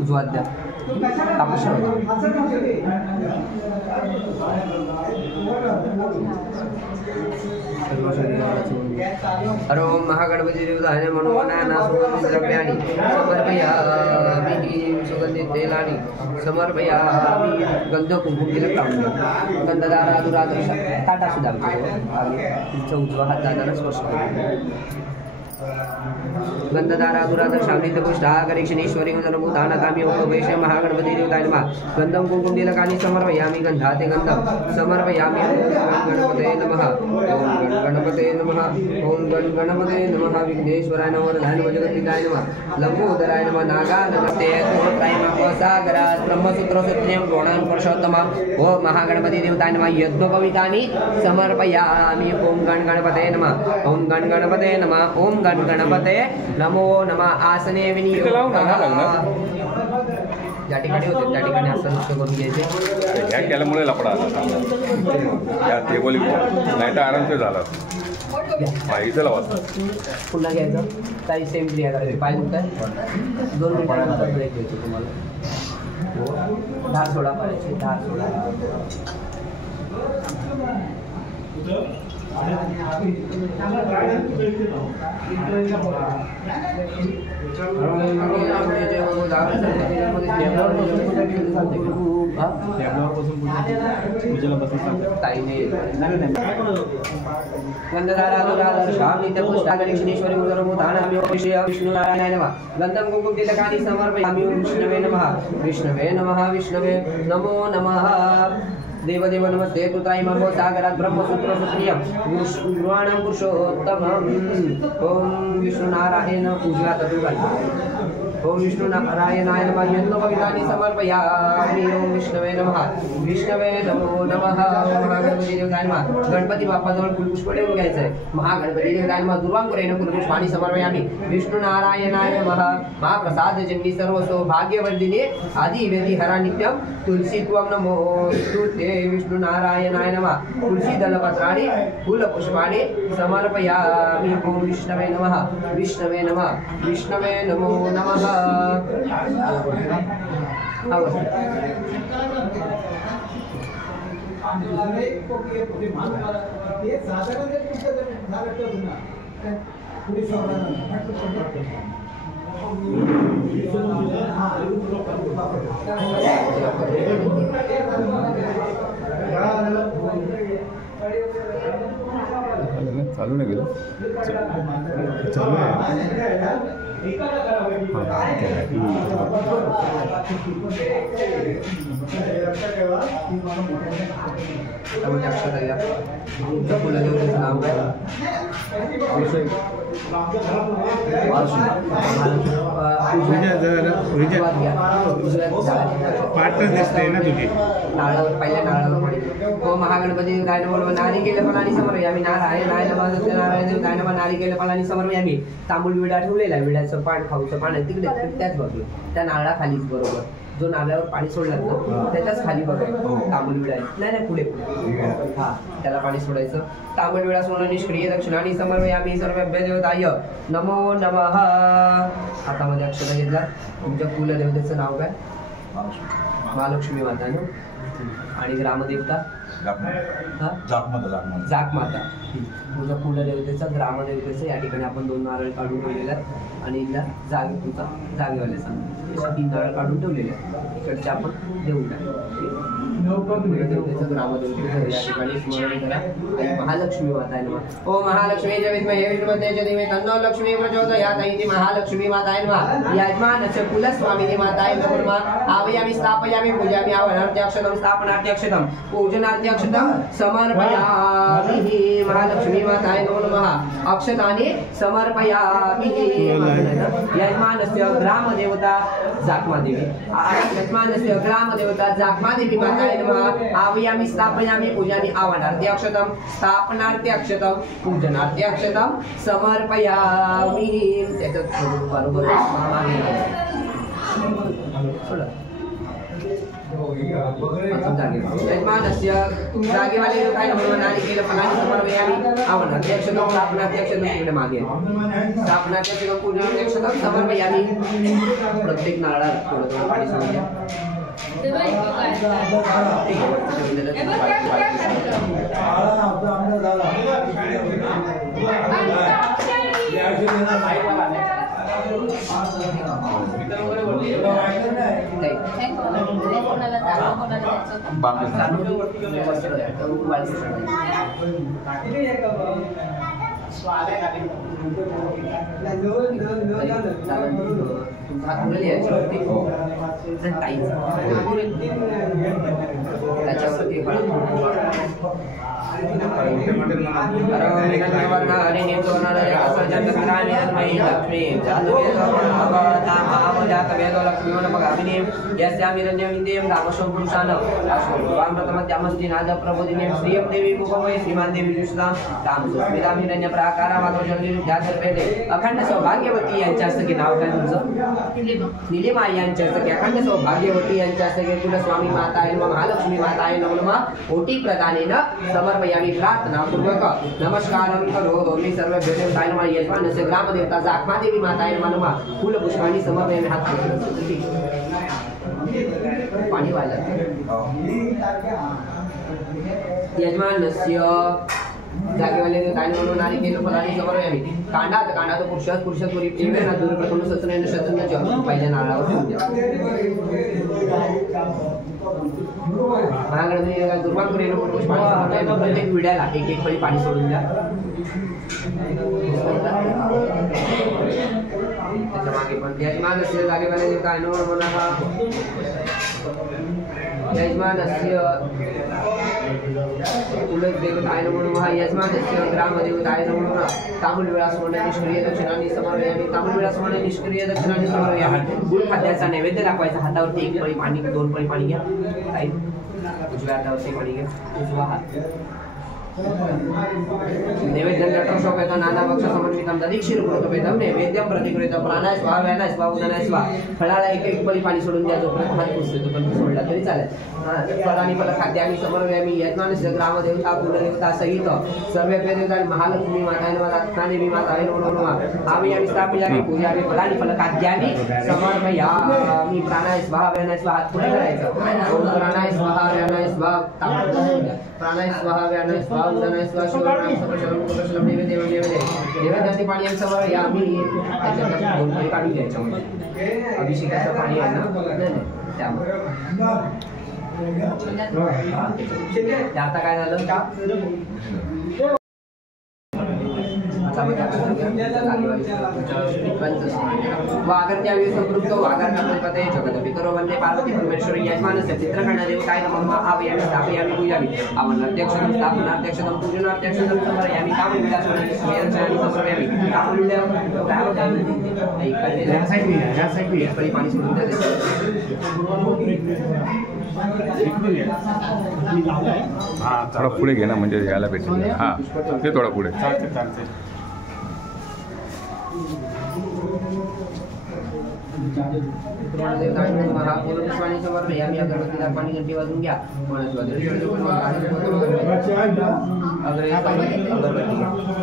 उजवाद्या हर ओम महागणपति देवताय मनोनाना सुगंधिद्रव्याणि समर्पयामि सुगंधित तेलानि समर्पयामि गंधकुंकुमतिलकं गंधदारादुरादर्श टाटा सुद्धा आम्ही उजवा हात दादाला स्पर्श करतो गंधदारादुरादर्शामृतपुष्टाकरीक्षणेश्वरी नरभूतानकामी वैश्य महागणपति देवताय नमः गंधं कुंकुम तिलकानि समर्पयामि गंधाते गंधं समर्पयामि गणपते नमः ओम गणपते नमः ओम गणपते नमः विघ्नेश्वराय नमः वरदाय नमः जगद्विदाय नमः लंबोदराय नमः नागानमस्ते सागरात् ब्रह्मसूत्रसूत्र्यं गुणं पुरुषोत्तम ओम महागणपति देवताय नमः यज्ञोपवीतानि समर्पयामि ओम गणपते नमः ओम गणपते नमः ओम गणपते नमो नमः आसने विनियोगः ज्या ठिकाणी होते त्या ठिकाणी आसन नुसतं करून घ्यायचे ह्या केल्यामुळे लफडा आला या टेबल नाही तर आरामशीर झाला इथं लावा पुन्हा घ्यायचं काही सेम क्रिया करायची पाय दुखतात 2 मिनिटानंतर ब्रेक घ्यायची तुम्हाला धार सोडा पाहिजे धार सोडा विष्णुनारायणाय नमः गंधं कुंकुम तिलकानि समर्पयामि विष्णवे नमः विष्णवे नमः विष्णवे नमो नमः देवदेव नमस्ते तुताय ममो सागरात् ब्रह्मसूत्रसूत्र्यं गुरुवाणं पुरुषोत्तमम् ओम विष्णुनारायण पूजा तदुगाय ओम विष्णुनारायणाय नमः यज्ञोपवीतानि समर्पयामि ओम विष्णवे नमः विष्णवे नमो नमः महागणपती देवताय नमः गणपती बाप्पाजवळ फुलपुष्प ठेवून घ्यायचं आहे महागणपती देवताय नमः दुर्वांकुरेण फुलपुष्पाणि समर्पयामि विष्णुनारायणाय नमः महाप्रसाद जन्मी सर्व सौभाग्यवर्धिने आदि वेदी हरा नित्यं तुलसी त्वं नमोस्तुते विष्णुनारायणाय नमः तुलसी दलपत्राणि फूलपुष्पाणि समर्पयामि ओम विष्णवे नमः विष्णवे नमः विष्णवे नमो नमः चालू नाही गेलं चालू आहे त्यामध्ये अक्षता घ्या. तुमच्या कुलदेवतेचं नाव काय? पाठच दिसते ना तुझी. नारळावर पहिल्या नारळावर पाणी. हो महागणपती काय नमो नारिकेल फलानी समर्पयामी. नारायण नारायण काय नमो नारिकेल फलानी समर्पयामी. तांबूळ विडा ठेवलेला आहे, विड्याचं पान खाऊचं पान आहे तिकडे त्याच बाजूला त्या नारळाखालीच बरोबर जो नारळावर पाणी सोडलं ना त्याच्याच खाली बघायचं तांबूळ विडा नाही पुढे हा त्याला पाणी सोडायचं. तांबूळ विडा सोडून निष्क्रिय दक्षिणानी समर्पयामी सर्वभ्य देवताय नमो नमः. हातामध्ये अक्षता घेतला. तुमच्या कुलदेवतेचं नाव काय? महालक्ष्मी माता ना. आणि ग्रामदेवता जाक माता. तुझ्या कुलदेवतेचा ग्रामदेवतेचं या ठिकाणी आपण 2 नारळ काढून ठेवलेले आहेत आणि इथल्या तुमचा जागेवाले सांगा 3 नारळ काढून ठेवलेले आहेत. इकडचे आपण देऊन टाकू. कुलदेवतेचं ग्रामदेवतेचं या ठिकाणी स्मरण करा. आणि महालक्ष्मी माता आहे नमः. ओ महालक्ष्मीच्या विद्महे विष्णुपत्नीच्या धीमहि तन्नो लक्ष्मी प्रचोदयात्. इति महालक्ष्मी माताय नमः. यजमानस्य कुलस्वामिनी माताय नमः. आवायामि स्थापयामि पूजयामि आवरणार्थ्यक्षतं स्थापनार्थ्यक्षतं पूजनार्थ्यक्षतं समर्पयामि. महालक्ष्मी माताय नमः. अक्षतानि समर्पयामि. यजमानस्य ग्रामदेवता जाक्मादेवी. यजमानस्य ग्रामदेवता जाक्मादेवी माताय नमः. आवायामि स्थापयामि पूजयामि आवरणार्थ्यक्षतं स्थापनार्थ्यक्षतं पूजनार्थ्यक्षतं समर्पयामि. त्याच्यात बरोबर यजमानस्य जागेवाले काय म्हणून नारिकेल फलानी समर्पयामि. आवरणार्थ्यक्षतं स्थापनार्थ्यक्षतं इकडे मागे स्थापनार्थ्यक्षतं पूजनार्थ्यक्षतं समर्पयामि. प्रत्येक नारळात थोडं थोडं पाणी सोडून द्या. अखंड सौभाग्यवती यांच्या हस्तकी नाव काय तुमचं? निलिमा यांच्या हस्तकी अखंड सौभाग्यवती यांच्या हस्तकी कुलस्वामी माताय नमः. महालक्ष्मी माताय नमः. कोटी प्रदानेन समर्पयामि. प्रार्थना पूर्वक नमस्कारं करोमि सर्वेभ्यो देवताय नमः. यजमानस्य ग्रामदेवता जाक्मादेवी माताय नमः. फूलपुष्पाणि समर्पयामि. हात पाणी वाला. यजमानस्य जागेवाले काय म्हणून नारिकेल फलानी समर्पयामि. कांडा तो पुरुषात पुरी प्रेमे ना दूर प्रथम सत्सनेन शतन्न पहिल्या नारळावर ठेवून द्या. महागणपती दुर्वांकुरेन पुष्पाणि समर्पयामि. प्रत्येक विड्याला एक पळी पाणी सोडून द्या. त्याच्या मागे पण यजमानस्य जागेवाले काय नमः. यजमानस्य कुलदेवताय नमः. यजमानस्य ग्रामदेवताय नमः. तांबूळ विळा सोडणे निष्क्रिय दक्षिणानी समर्पयामि. तांबूळ विळा सोडणे निष्क्रिय दक्षिणानी समर्पयामि. गुळ खाद्याचा नैवेद्य दाखवायचा. हातावरती 1 पळी पाणी 2 पळी पाणी घ्या. काही उजव्या हातावरती पाणी घ्या. उजवा हात नैवेद्यं लट्टशोपेतं नानाभक्ष समन्वितं दधीक्षीरकृतपेतं नैवेद्यं प्रतिकृतं प्राणाय स्वाहा व्यानाय स्वाहा उदनाय स्वाहा. फळाला एक पळी पाणी सोडून द्या. जोपर्यंत हात पुसतो पण सोडला तरी चालेल. फलानी फलखाद्यामि समर्पयामि. यजमानस्य ग्रामदेवता कुलदेवता सहित सर्वेभ्यो देवताय महालक्ष्मी माताय नमः. रत्नादेवी माताय नमः. आवायामि स्थापयामि पूजयामि. फलानी फलखाद्यामि समर्पयामि. प्राणाय स्वाहा व्यानाय स्वाहा. हात पुढे करायचं. ओम प्राणाय स्वाहा व्यानाय स्वाहा. प्राणाय स्वाहा व्यानाय स्वाहा उदनाय स्वाहा. शिवराम सर्वशरम कुलशरम नैवेद्य नैवेद्याचे पाणी आम्ही समर्पयामि. त्याच्यात 2 पळी काढून घ्यायचं. अभिषेकाचं पाणी आहे ना त्यामुळे आता काय झालं का हातामध्ये अक्षता घ्या जागेवाले पितरांचं स्मरण करा वागर त्यावेळी संपृक्त वागर पते जगत पितरो वंदे पार्वती परमेश्वरी यजमानस्य चित्रकर्ण देवताय नमः आवाहयामि स्थापयामि पूजयामि आवनाध्यक्षं स्थापनाध्यक्षं पूजनाध्यक्षं समर्पयामि कामविलासनं स्मरणानि समर्पयामि कामविलासनं पाणी सोडून द्यायचं थोडा पुढे घे ना म्हणजे यायला भेटेल हां ते थोडा पुढे महापूर्वस्वामी समर्पयामि अगरबत्तीला पाणी घंटी वाजून घ्या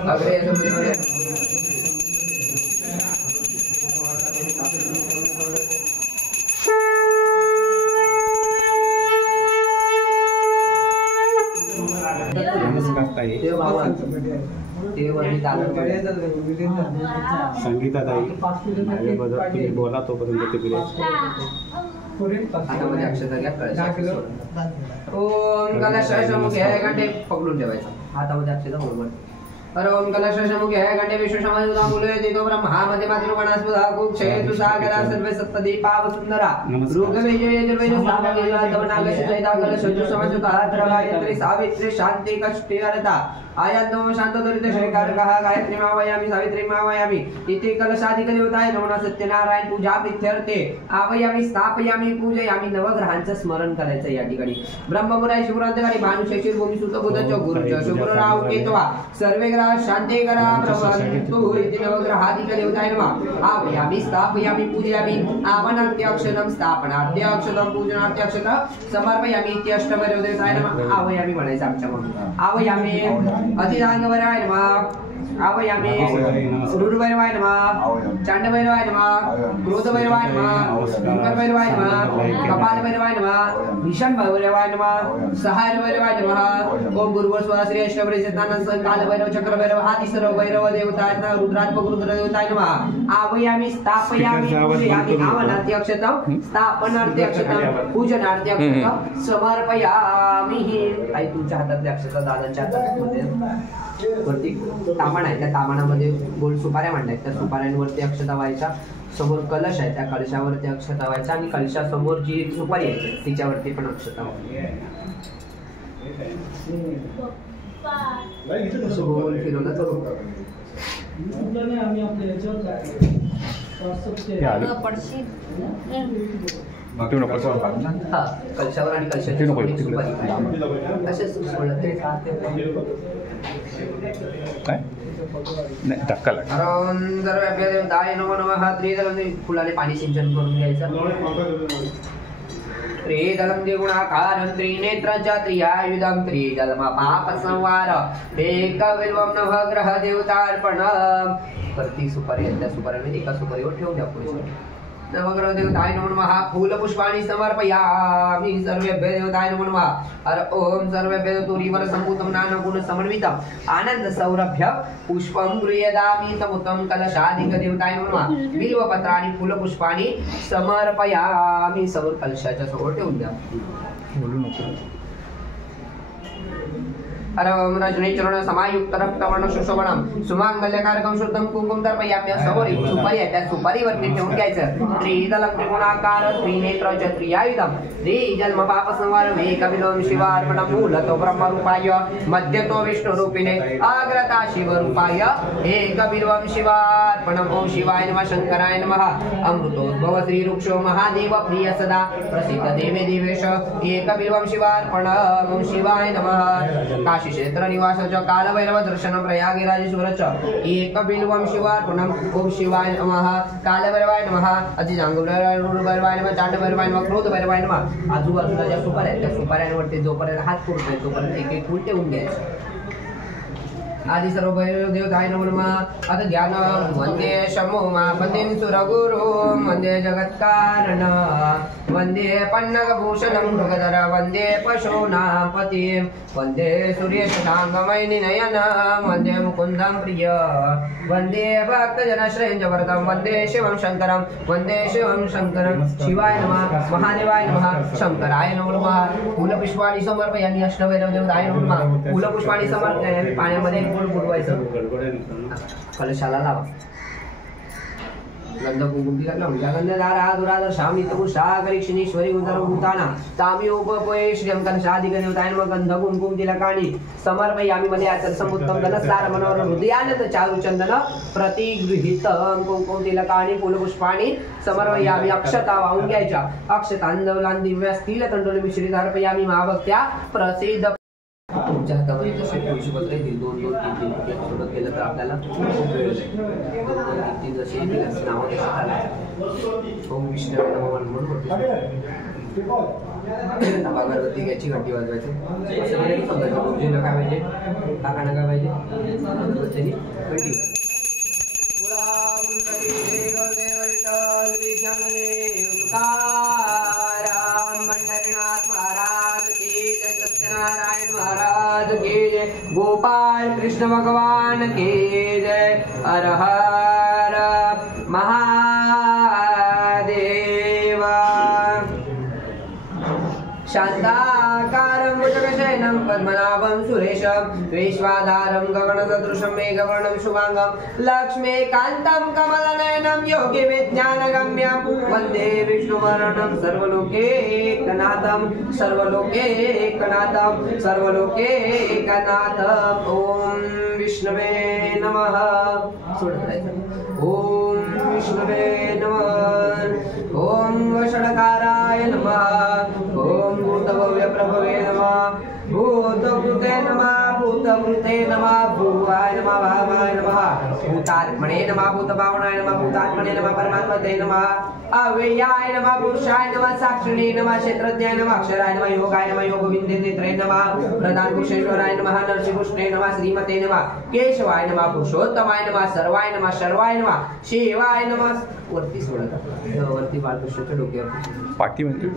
अग्रे संगीताताई माझ्याबरोबर तुम्ही बोला तोपर्यंत तिकडे हातामध्ये अक्षता घ्या कळशात ओम कलशामुखे घंटे पकडून ठेवायचा हातामध्ये अक्षता बरोबर ओम कलशामुखे घंटे विश्वसमायुधा मुले देतो ब्रह्मा मध्ये मातृगणास्पदा कुक्षेतु सागरा सर्वे सप्तदीपाव सुंदरा ऋग्वेदे यजुर्वेदे सामवेदे तवनागस्य चैता कलशजु समासुता त्रगायत्री सावित्री शांति कष्टि हरता आयातम शांत दुरित शेकारकः गायत्री मावयामि सावित्री मावयामि इति कलशाधिक देवताय नमः सत्यनारायण पूजा प्रीत्यर्थे आवयामि स्थापयामि पूजयामि नवग्रहांचं स्मरण करायचं या ठिकाणी ब्रह्ममुराय शुभ्रांतकारी भानु शेषीर भूमी सुत बुधच गुरुच शुभ्रराव केतवा सर्वे ग्रह शांती करा ब्रह्मन्तु इति नवग्रहाधिक देवताय नमः आवयामि स्थापयामि पूजयामि आवनात्यक्षरं स्थापनात्यक्षरं पूजनात्यक्षरं समर्पयामि इति अष्टभैरव देवताय नमः आवयामि म्हणायचं आमच्या मग आवयामि अधिदांगवराय नमः आवयामि रुद्रभैरवाय नमः चांडभैरवाय नमः क्रोधभैरवाय नमः शंकरभैरवाय नमः कपालभैरवाय नमः भीषण भैरवाय नमः सहाय भैरवाय नमः ओम गुरुवर श्री अष्टभैरव चेतनानंद कालभैरव चक्रभैरव आदि सर्व भैरव देवताय नमः रुद्रात्मक रुद्र देवताय नमः आवयामि स्थापयामि पूजयामि आवनात्यक्षतं स्थापनार्थ्यक्षतं पूजनार्थ्यक्षतं समर्पयामि आई तुमच्या हातातल्या अक्षता दादांच्या हातामध्ये वरती तामण आहे त्या तामणामध्ये गोल सुपाऱ्या मांडल्या त्या सुपाऱ्यांवरती अक्षता व्हायच्या समोर कलश आहे त्या कलशावरती अक्षता व्हायच्या आणि कलशासमोर जी सुपारी आहे तिच्यावरती पण अक्षता गोल फिरवलं कलशावर आणि कलशाची सुपारी असेच काय नाही धक्का लागला फुलाने पाणी सिंचन करून घ्यायचं त्रिदलं द्विगुणाकारं त्रिनेत्रं त्रियायुधं त्रिजलमपापसंहार एकविल्वं नवग्रह देवतार्पणं प्रति सुपारी त्या सुपारीमध्ये एका सुपारीवर ठेवून द्या पुढे नवग्रह देवताय नमो नमः फूलपुष्पाणि समर्पयामि सर्वेभ्यो देवताय नमो नमः हर ओम सर्वेभ्यो तुरीवर संभूतं नानगुण समन्वितं आनंद सौरभ्य पुष्पं गृह्यदामि तमुतं कलशाधिक देवताय नमो नमः बिल्वपत्राणि फूलपुष्पाणि समर्पयामि समोर कलशाच्या समोर ठेवून द्या बोलू नको अरवं रजनीचरण समायुक्त रक्तवर्ण सुशोभनम सुमांगल्यकारकं शुद्धं कुंकुम तर्पयाम्य समोरी सुपारी आहे त्या सुपारीवर ठेवून घ्यायचं त्रिदलं त्रिगुणाकार त्रिनेत्र च त्रियायुधं त्रिजन्म पापसंहारं एकविलोम शिवार्पणं मूलतो ब्रह्मरूपाय मध्यतो विष्णुरूपिणे अग्रता शिवरूपाय एकविलोम शिवार्पणं ओम शिवाय नमः शंकराय नमः अमृतोद्भव श्रीरुक्षो महादेव प्रिय सदा प्रसिद्ध देवे देवेश एकविलोम शिवार्पणं ओम शिवाय नमः क्षेत्र निवासाच्या कालभैरव दर्शन प्रयागराजेश्वरच एकबिल्वं शिवार्पणं ओम शिवाय नमः कालभैरवाय नमः अतिजांगभैरवाय नमः चांडभैरवाय नमः क्रोधभैरवाय नमः आजूबाजूला ज्या सुपाऱ्या आहेत त्या सुपाऱ्यांवरती जोपर्यंत हात पुरतोय तोपर्यंत एक एक फूल ठेवून घ्यायचं आदि सर्व भैरव देवताय नमो नमः अथ ज्ञान वंदे शमो वंदे सुरगुरु वंदे जगत्कारण वंदे पन्नगभूषणं मृगधर वंदे पशूनां पतिं वंदे सूर्यशशाङ्गमयि नयन वंदे मुकुन्दं प्रिय वंदे भक्तजनश्रेयञ्जवरदं वंदे शिवं शङ्करं वंदे शिवं शङ्करं शिवाय नमः महादेवाय नमः शंकराय नमो नमः फूलपुष्पाणि समर्पयामि अष्टभैरव देवताय नमो नमः फूलपुष्पाणि समर्पयामि पाण्यामध्ये बोल बुडवायचं कलशाला लावा गंध कुंकुम तिलक लावून गंधदारा दुराधर श्यामी तमु सागरीक्षणीश्वरी उदर भूताना तामी उपपये श्रियं कलशाधिक देवताय नमः गंध कुंकुम तिलकानि समर्पयामि मने आचर समुत्तम धनसार मनोहर हृदयानंद चारु चंदन प्रतिगृहीत कुंकुम तिलकानि फुलपुष्पाणि समर्पयामि अक्षता वाहून घ्यायच्या अक्षतांदवलां दिव्य स्थिल तंडोल मिश्रित अर्पयामि महाभक्त्या प्रसिद्ध तुमच्या हातामध्ये जसे तुळशीपत्र येतील 2-2, 3-3 सोडत गेलं तर आपल्याला खूप वेळ लागेल 2-2, 3-3 जसे येतील असे नावं तसे चालायचं ओम विष्णू नमः म्हणून अगरबत्ती घ्यायची घंटी वाजवायची असं नाही की समजायचं गुरुजीला काय पाहिजे काकांना काय पाहिजे अगरबत्तीने घंटी गोपाल कृष्ण भगवान के जय हर हर महादेव शांताकारं भुजगशयनं पद्मनाभं सुरेशं विश्वाधारं गगनसदृशं मेघवर्णं शुभांगं लक्ष्मीकान्तं कमलनयनं योगिविज्ञानगम्यं वन्दे विष्णुवरणं सर्वलोकैकनाथं सर्वलोकैकनाथं ॐ विष्णवे नमः ॐ विष्णवे नमः ॐ षडकाराय नमः ॐ भूतभव्य प्रभवे नमः भूतभूते नमः भूतभूते नमः भुवाय नमः भावाय नमः भूतात्मने नमः भूतभावनाय नमः भूतात्मने नमः परमात्मने नमः अव्ययाय नमः पुरुषाय नमः साक्षिणे नमः क्षेत्रज्ञाय नमः अक्षराय नमः योगाय नमः योगविन्दे नेत्रे नमः प्रधान पुरुषेश्वराय नमः नरसिंहकृष्णे नमः श्रीमते नमः केशवाय नमः पुरुषोत्तमाय नमः सर्वाय नमः शर्वाय नमः शिवाय नमः वरती सोडत वरती बाळकृष्णाच्या डोक्यावर पाठी म्हणते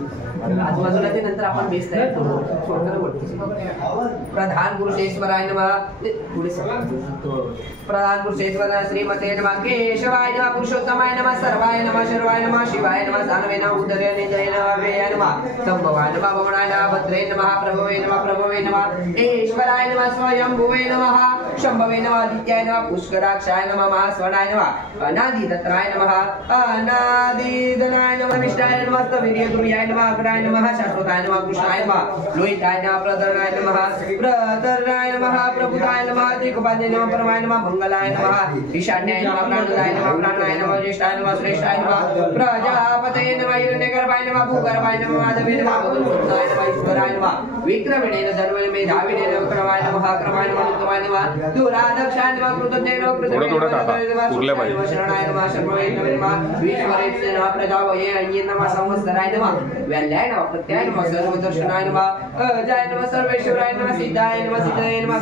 आजूबाजूला ते नंतर आपण बेस तयार करू सोडताना वरती प्रधान पुरुषेश्वराय नमः पुढे प्रधान पुरुषेश्वराय श्रीमते नमः केशवाय नमः पुरुषोत्तमाय नमः सर्वाय नमः शर्वाय नमः शिवाय नमः सानवे नमः उदरे निजय नमः वेय नमः संभवाय नमः भवनाय नमः भद्रे नमः प्रभवे नमः ईश्वराय नमः स्वयंभुवे नमः शंभवे नमः आदित्याय नमः पुष्कराक्षाय नमः महास्वनाय नमः अनादिदत्राय नमः अनादिदनाय नमः निष्ठाय नमः वीर्यगुरुयाय नमः अग्राय नमः शाश्वताय नमः कृष्णाय नमः लोहिताय नमः प्रधराय नमः प्रभुताय नमः दिग्गजाय नमः परमाय नमः मंगलाय नमः ईशान्याय नमः प्राणदाय नमः प्राणाय नमः ज्येष्ठाय नमः श्रेष्ठाय नमः प्रजापतये नमः हिरण्यगर्भाय नमः भूगर्भाय नमः माधवे नमः मधुसूदनाय नमः ईश्वराय नमः विक्रमिणे धर्मणे मेधाविणे नमः क्रमाय नमः उत्तमाय नमः दुरादक्षाय नमः कृतज्ञाय नमः कृतज्ञाय शरणाय नमः शर्मवे नमः ईश्वरेत्से नमः प्रजावये अन्ये नमः संवत्सराय नमः व्याल्याय नमः प्रत्याय नमः सर्वदर्शनाय नमः अजाय नमः सर्वेश्वराय नमः सिद्धाय नमः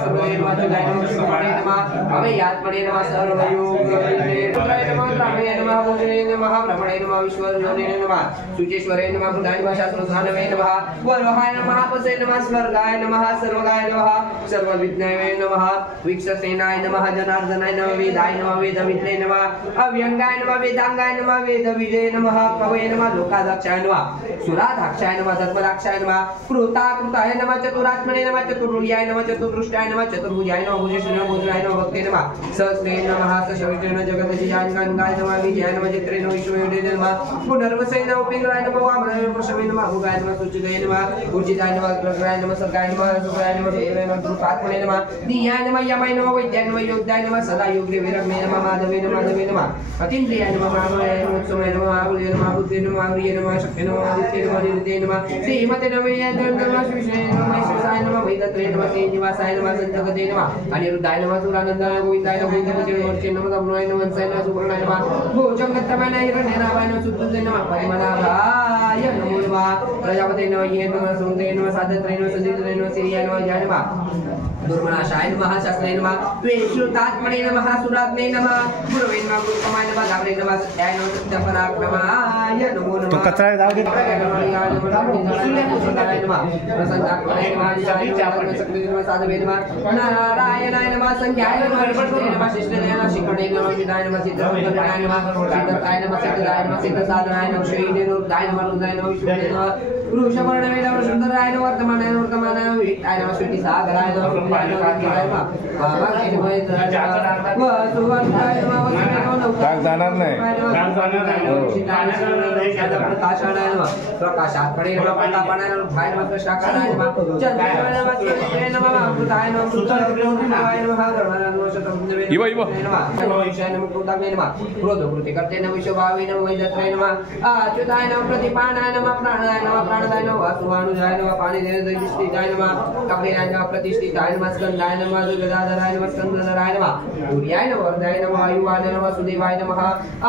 सर्वे नमः जुगाय नमः शिवाय नमः अवयात्मने नमः सर्वयोगविदे रुद्राय नमः ब्रह्मणे नमः भूषणे नमः ब्रह्मणे नमः विश्वरूपिणे नमः सुचेश्वरे नमः बुधाय नमः शास्त्रसानवे नमः वरोहाय नमः पसे नमः स्वर्गाय नमः सर्वगाय नमः सर्वविज्ञाय नमः विक्षसेनाय नमः जनार्दनाय नमः वेदाय नमः वेदविद्ये नमः अव्यंगाय नमः वेदांगाय नमः वेदविदे नमः कवये नमः लोकाध्यक्षाय नमः सुराध्यक्षाय नमः धर्मदाक्षाय नमः कृताकृताय नमः चतुरात्मने नमः चतुर्भुजाय नमः चतुर्दृष्टाय नमः चतुर्भुजाय नमः भुजेश्वराय नमः भुजनाय नमः भक्ते नमः सहस्रे नमः सशविष्टे नमः जगदजियाय गंगाय नमः विजयाय नमः चित्रे नमः विश्वयोगे नमः पुनर्वसे नमः उपेन्द्राय नमः वामनाय नमः पुरुषवे नमः भुगाय नमः सुचिताय नमः ऊर्जिताय नमः ग्रहाय नमः सर्गाय नमः सुखाय नमः देवाय नमः द्रुतात्मने नमः दियाय नमः यमाय नमः वैद्याय नमः योग्याय नमः सदा योगे विरमे नमः माधवे नमः अतीन्द्रियाय नमः महामयाय नमः उत्सवाय नमः आहुले नमः बुद्धे नमः आहुले नमः शक्ति नमः आदित्य नमः निरुते नमः श्रीमते नमः श्रीविष्णे नमः शिवसाय नमः वैदत्रे नमः श्रीनिवासाय नमः संतगते नमः अनिरुद्धाय नमः सुरानंदाय गोविंदाय नमः गोविंदवचे नमः गमनाय नमः वंसाय नमः सुवर्णाय नमः भोजं गतमाय हिरण्यनाभाय नमः सुद्धे नमः परिमलाभाय नमो नमः प्रजापते नमः ये नमः सुन्दे नमः साधत्रे नमः संदित्रे नमः श्रीयाय नमः जय नमः दुर्मनाशाय नमः शास्त्रे नमः त्वेश्रुतात्मने नमः सुरात्मे नमः गुरवे नमः गुरुतमाय नमः धावरे नमः सत्याय नमः सत्यपराक्रमाय नमो नमः कचरा जाऊ दे प्रसन्नात्मने नमः साधवे नमः नारायणाय नमः संज्ञाय नमः नमः शिष्टाय नमः शिखणे नमः विदाय नमः सिद्धपदाय नमः सिद्धताय नमः सिद्धदाय नमः सिद्धसाधनाय नमः श्रीनिरुद्धाय नमः रुद्राय नमः विष्णुवे नमः वृषवर्णवे नमः सुन्दराय नमः वर्तमानाय नमः वित्ताय नमः श्रुतिसागराय नमः काग जाणार नाही. इवा इवा क्रोधकृती करते नम विश्वभावी नम वैदत्राय नम अच्युताय नम प्रतिपानाय नम प्राणाय नम प्राणदाय नम वासुमानुजाय नम पाणी दृष्टिजाय नम कपिलाय नम प्रतिष्ठिताय नम स्कंदाय नम दुर्गदाधराय नम स्कंदधराय नम सूर्याय नम वरदाय नम वायुवाय नम सुदेवाय नम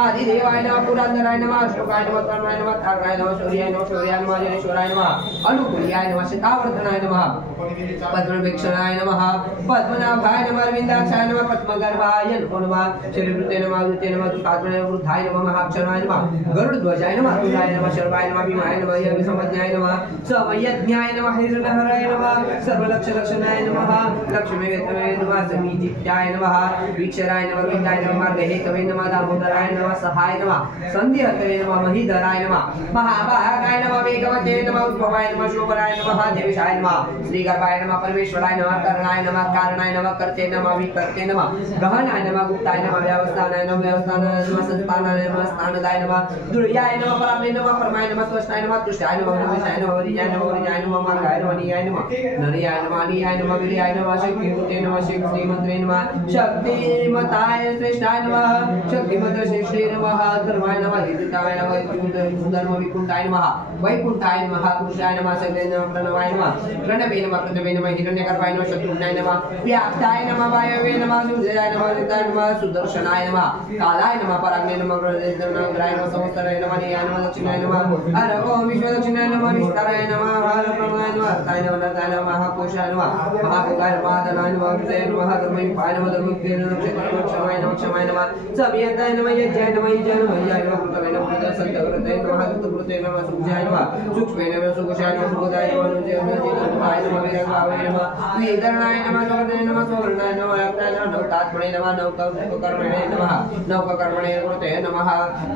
आदिदेवाय नम पुरंदराय नम अशोकाय नम कर्णाय नम तारणाय नम सूर्याय नम जनेश्वराय नम अनुकूल्याय नम शिखावर्धनाय नम पद्मभिक्षणाय नम पद्मनाभाय नम अरविंदाक्षाय नम पद्मगर्भाय नमो नमः श्रीवृते नमः वृते नमः दुतात्मने वृद्धाय नमः महाक्षराय नमः गरुडध्वजाय नमः तुलाय नमः शर्वाय नमः भीमाय नमः यज्ञसमज्ञाय नमः समयज्ञाय नमः हिरण्यहराय नमः सर्वलक्षलक्षणाय नमः लक्ष्मीवेतवे नमः समीजित्याय नमः वीक्षराय नमः विंदाय नमः मार्गहेतवे नमः दामोदराय नमः सहाय नमः संधिहतवे नमः महीधराय नमः महाभागाय नमः वेगवते नमः उद्भवाय नमः शोभराय नमः देवेशाय नमः श्रीगर्भाय नमः परमेश्वराय नमः करणाय नमः कारणाय नमः कर्ते नमः विकर्ते नमः गहनाय नमः गुप्ताय नमः व्यवस्थानाय नमः व्यवस्थानाय नमः संस्थानाय नमः स्थानदाय नमः दुर्याय नमः परामे नमः परमाय नमः त्वष्टाय नमः तुष्टाय नमः विषाय नमः वरियाय नमः वरियाय नमः मार्गाय नमः नियाय नमः नरियाय नमः नियाय नमः विरियाय नमः शक्तिभूते नमः श्रीमंत्रे नमः शक्तिमताय श्रेष्ठाय नमः शक्तिमत श्रेष्ठे नमः धर्माय नमः हिताय नमः धर्म विकुंठाय नमः वैकुंठाय नमः पुरुषाय नमः सगले नमः प्रणवाय नमः प्रणवे नमः कृतवे नमः हिरण्यगर्भाय नमः शत्रुघ्नाय नमः व्याप्ताय नमः वायवे नमः सुजयाय नमः निताय नमः सुदर्शनाय नमः कालाय नमः पराग्ने नमः ग्राय नमः संवत्सराय नमः नियाय नमः दक्षिणाय नमः अरगो विश्वदक्षिणाय नमः विस्ताराय नमः हरप्रणाय नमः अर्ताय नमः नर्ताय नमः महापुरुषाय नमः महाभोगाय नमः धनाय नमः विजय नमः धर्मयुक्ताय नमः धर्मयुक्ते नमः क्षमाय नमः क्षमाय नमः सभ्यताय नमः यज्ञाय नमः यज्ञाय नमः यज्ञाय नमः कृतवे नमः कृतवे सत्यव्रताय नमः कृतकृते नमः सुखजाय नमः सूक्ष्मे नमः सुखशाय नमः सुखदाय नमः अनुजय नमः जितुभाय नमः वीरभावाय नमः वेदनाय नमः सवर्णाय नमः सवर्णाय नमः रत्नाय नमः नवतात्मने नमः नवकर्मणे नमः नवकर्मणे कृते नमः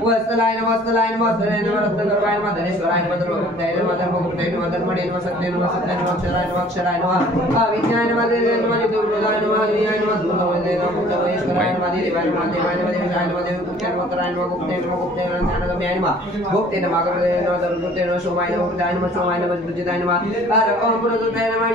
वत्सलाय नमः वत्सलाय नमः वत्सलाय नमः रत्नगर्भाय नमः धनेश्वराय नमः धर्मगुप्ताय नमः धर्मगुप्ताय नमः धर्मणे नमः सत्याय नमः सत्याय नमः अक्षराय नमः अविज्ञाय नमः देवाय नमः नित्योपदाय नमः विजयाय नमः धूमवदे नमः महेश्वराय नमः देवाय नमः देवाय नमः देवाय नमः देवगुप्ताय नमः कराय नमः गुप्ताय नमः ज्ञानगम्याय नमः गुप्ते नमः गमने नमः धर्मगुप्ताय नमः सोमाय नमः गुप्ताय नमः सोमाय नमः दुजिताय नमः अरकों पुरगुप्ताय नमः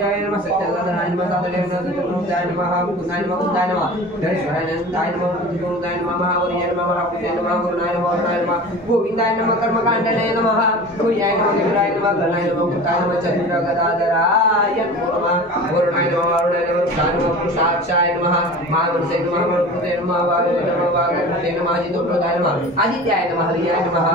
जय नमः सत्यदाय नमः साधुले नमः सत्यगुप्ताय नमः गुप्ताय नमः गुप्ताय नमः धनेश्वराय नमः गुरुदाय नमः महावरियाय नमः महापुरुषाय नमः गुरुनाय नमः वरदाय नमः गोविंदाय नमः कर्मकांडने नमः गुह्याय नमः देवराय नमः गणाय नमः गुप्ताय नमः चंद्र गदाधराय नमः वरुणाय नमः वरुणाय नमः पुरुषाय नमः पुरुषाक्षाय नमः महावंशे नमः महापुरुषे नमः वागवे नमः वागवे नमः जितोप्रदाय नमः आदित्याय नमः हरियाय नमः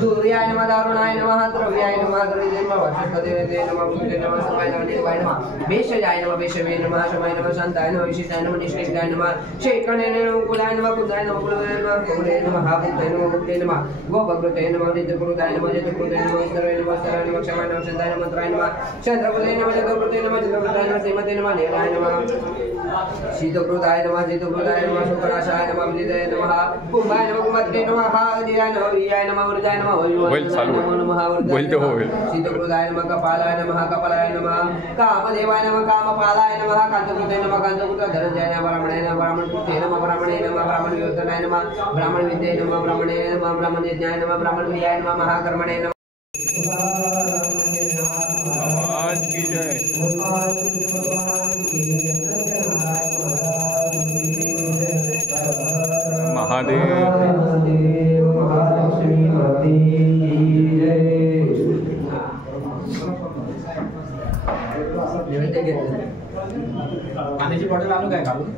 सूर्याय नमः दारुणाय नमः द्रव्याय नमः द्रव्ये नमः वक्षपदे नमः पुरुषे नमः सकाय नमः देवाय नमः भेषजाय नमः भेषवे नमः शमाय नमः शांताय नमः विशिष्टाय नमः निष्कृष्टाय नमः शेखणे नमः कुलाय नमः कुलाय नमः कुलाय नमः कुले नमः गुप्ते नमः गुप्ते नमः गोपकृते नमः नित्यकृताय नमः जतकृते नमः सर्वे नमः सर्वे नमः क्षमाय नमः शांताय नमः त्राय नमः चंद्रकृते नमः चंद्रकृते नमः चंद्रकृताय नमः श्रीमते नमः नेलाय नमः शीतकृताय नमः शीतकृताय नमः शुक्राशाय नमः विदिताय नमः कुंभाय नमः कुंभते नमः हरियाय नमः विजयाय नमः वरदाय नमः होईल चालू होईल ते होईल. शीतकृताय नमः कपालाय नमः कपालाय नमः कामदेवाय नमः कामपालाय नमः कांतकृते नमः कांतकृत धनंजयाय नमः ब्राह्मणाय नमः ब्राह्मणकृते नमः ब्राह्मणे नमः ब्राह्मण योद्धनाय नमः ब्राह्मण विद्ये नमः ब्राह्मणे नमः ब्राह्मण यज्ञाय नमः ब्राह्मण विद्याय नमः महाकर्मणे नमः आज की जय. महादेव महालक्ष्मी माते की जय. पाण्याची बॉटल आणू काय काढून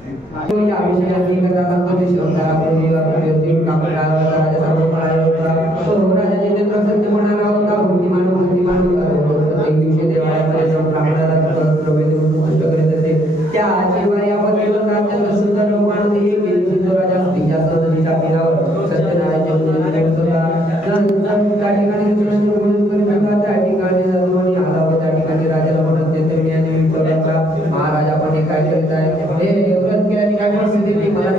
महाराज आपण काय करत आहे हे व्रत केल्याने काय परिस्थिती मला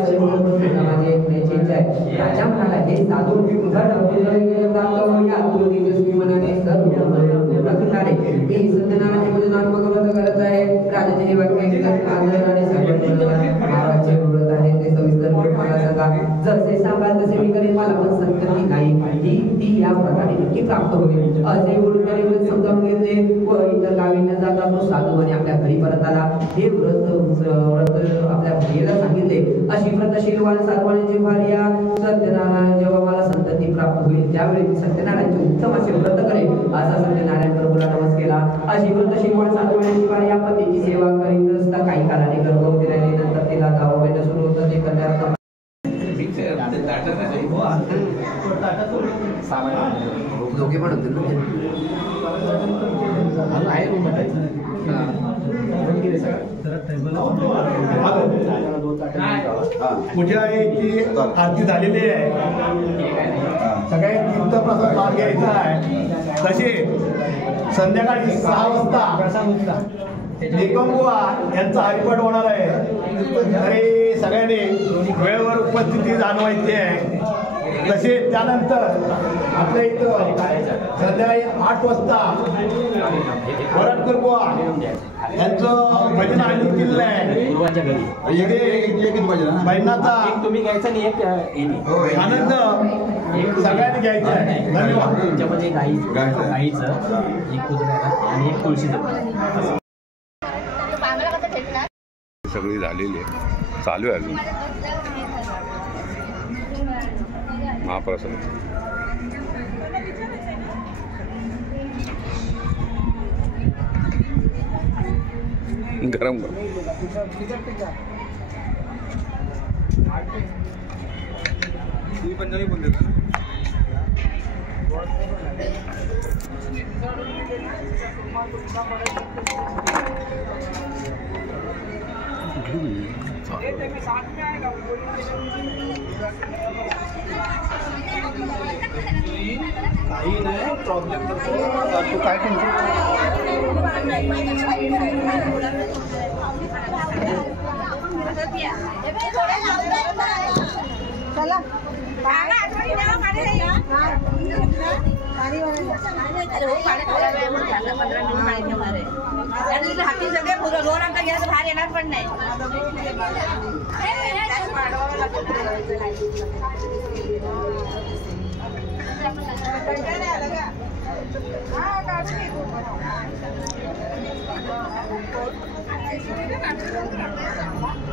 माझी एक इच्छा आहे. राजा म्हणाला हे साधू धड प्राप्त होऊया तुझी मनाने सर्व किल्लारे मी सत्यनारायणचे पूजन आत्मकव्रत करत आहे. राजाचे हे वाक्य ऐकतात आदर आणि महाराजचे व्रत आहे ते सविस्तर मला सांगा. जसे सांगाल तसे मी करेन. मला पण संतती नाही ती या व्रताने नक्की प्राप्त होईल असे बोलून त्याने व्रत समजावून घेतले व इतर गावी न जाता तो साधूने आपल्या घरी परत आला. हे व्रत आपल्या भार्येला सांगितले. अशी व्रतशीलवान साधवानीची भार्या सत्यनारायण जेव्हा मला संतती प्राप्त होईल त्यावेळी मी सत्यनारायणचे उत्तम असे व्रत करेन असा सत्यनारायण प्रभूला नमस केला. अशी व्रतशीलवान साधवानीची भार्या पतीची सेवा करीत असता काही काळाने गर्भवती राहिली. नंतर तिला दहावं महिना सुरू होतं ते कन्या दोघे पण होते पूजा की आरती झालेली आहे. सगळ्यात तीर्थप्रसाद भाग घ्यायचा आहे. तसे संध्याकाळी 6 वाजता निकमबुवा यांचा हरिपाठ होणार आहे. तरी सगळ्यांनी वेळेवर उपस्थिती जाणवायची आहे. तसे त्यानंतर आपल्या इथं संध्याकाळी 8 वाजता वरटकर बुवा यांचं भजन आयोजित आहे. बैनाचा तुम्ही घ्यायचा आणि एक आनंद सगळ्यांनी घ्यायचा आहे. धन्यवाद. त्याच्यामध्ये गाईचं एक कुत्र्याला आणि एक तुळशीचं सगळी झालेली आहे. चालू आहे अजून महाप्रसाद. गरम गरम पंजाबी बोल देता काही नाही प्रॉब्लेम तू काय चला हाती सगळे रोड आमचा गेला तर बाहेर येणार पण नाही.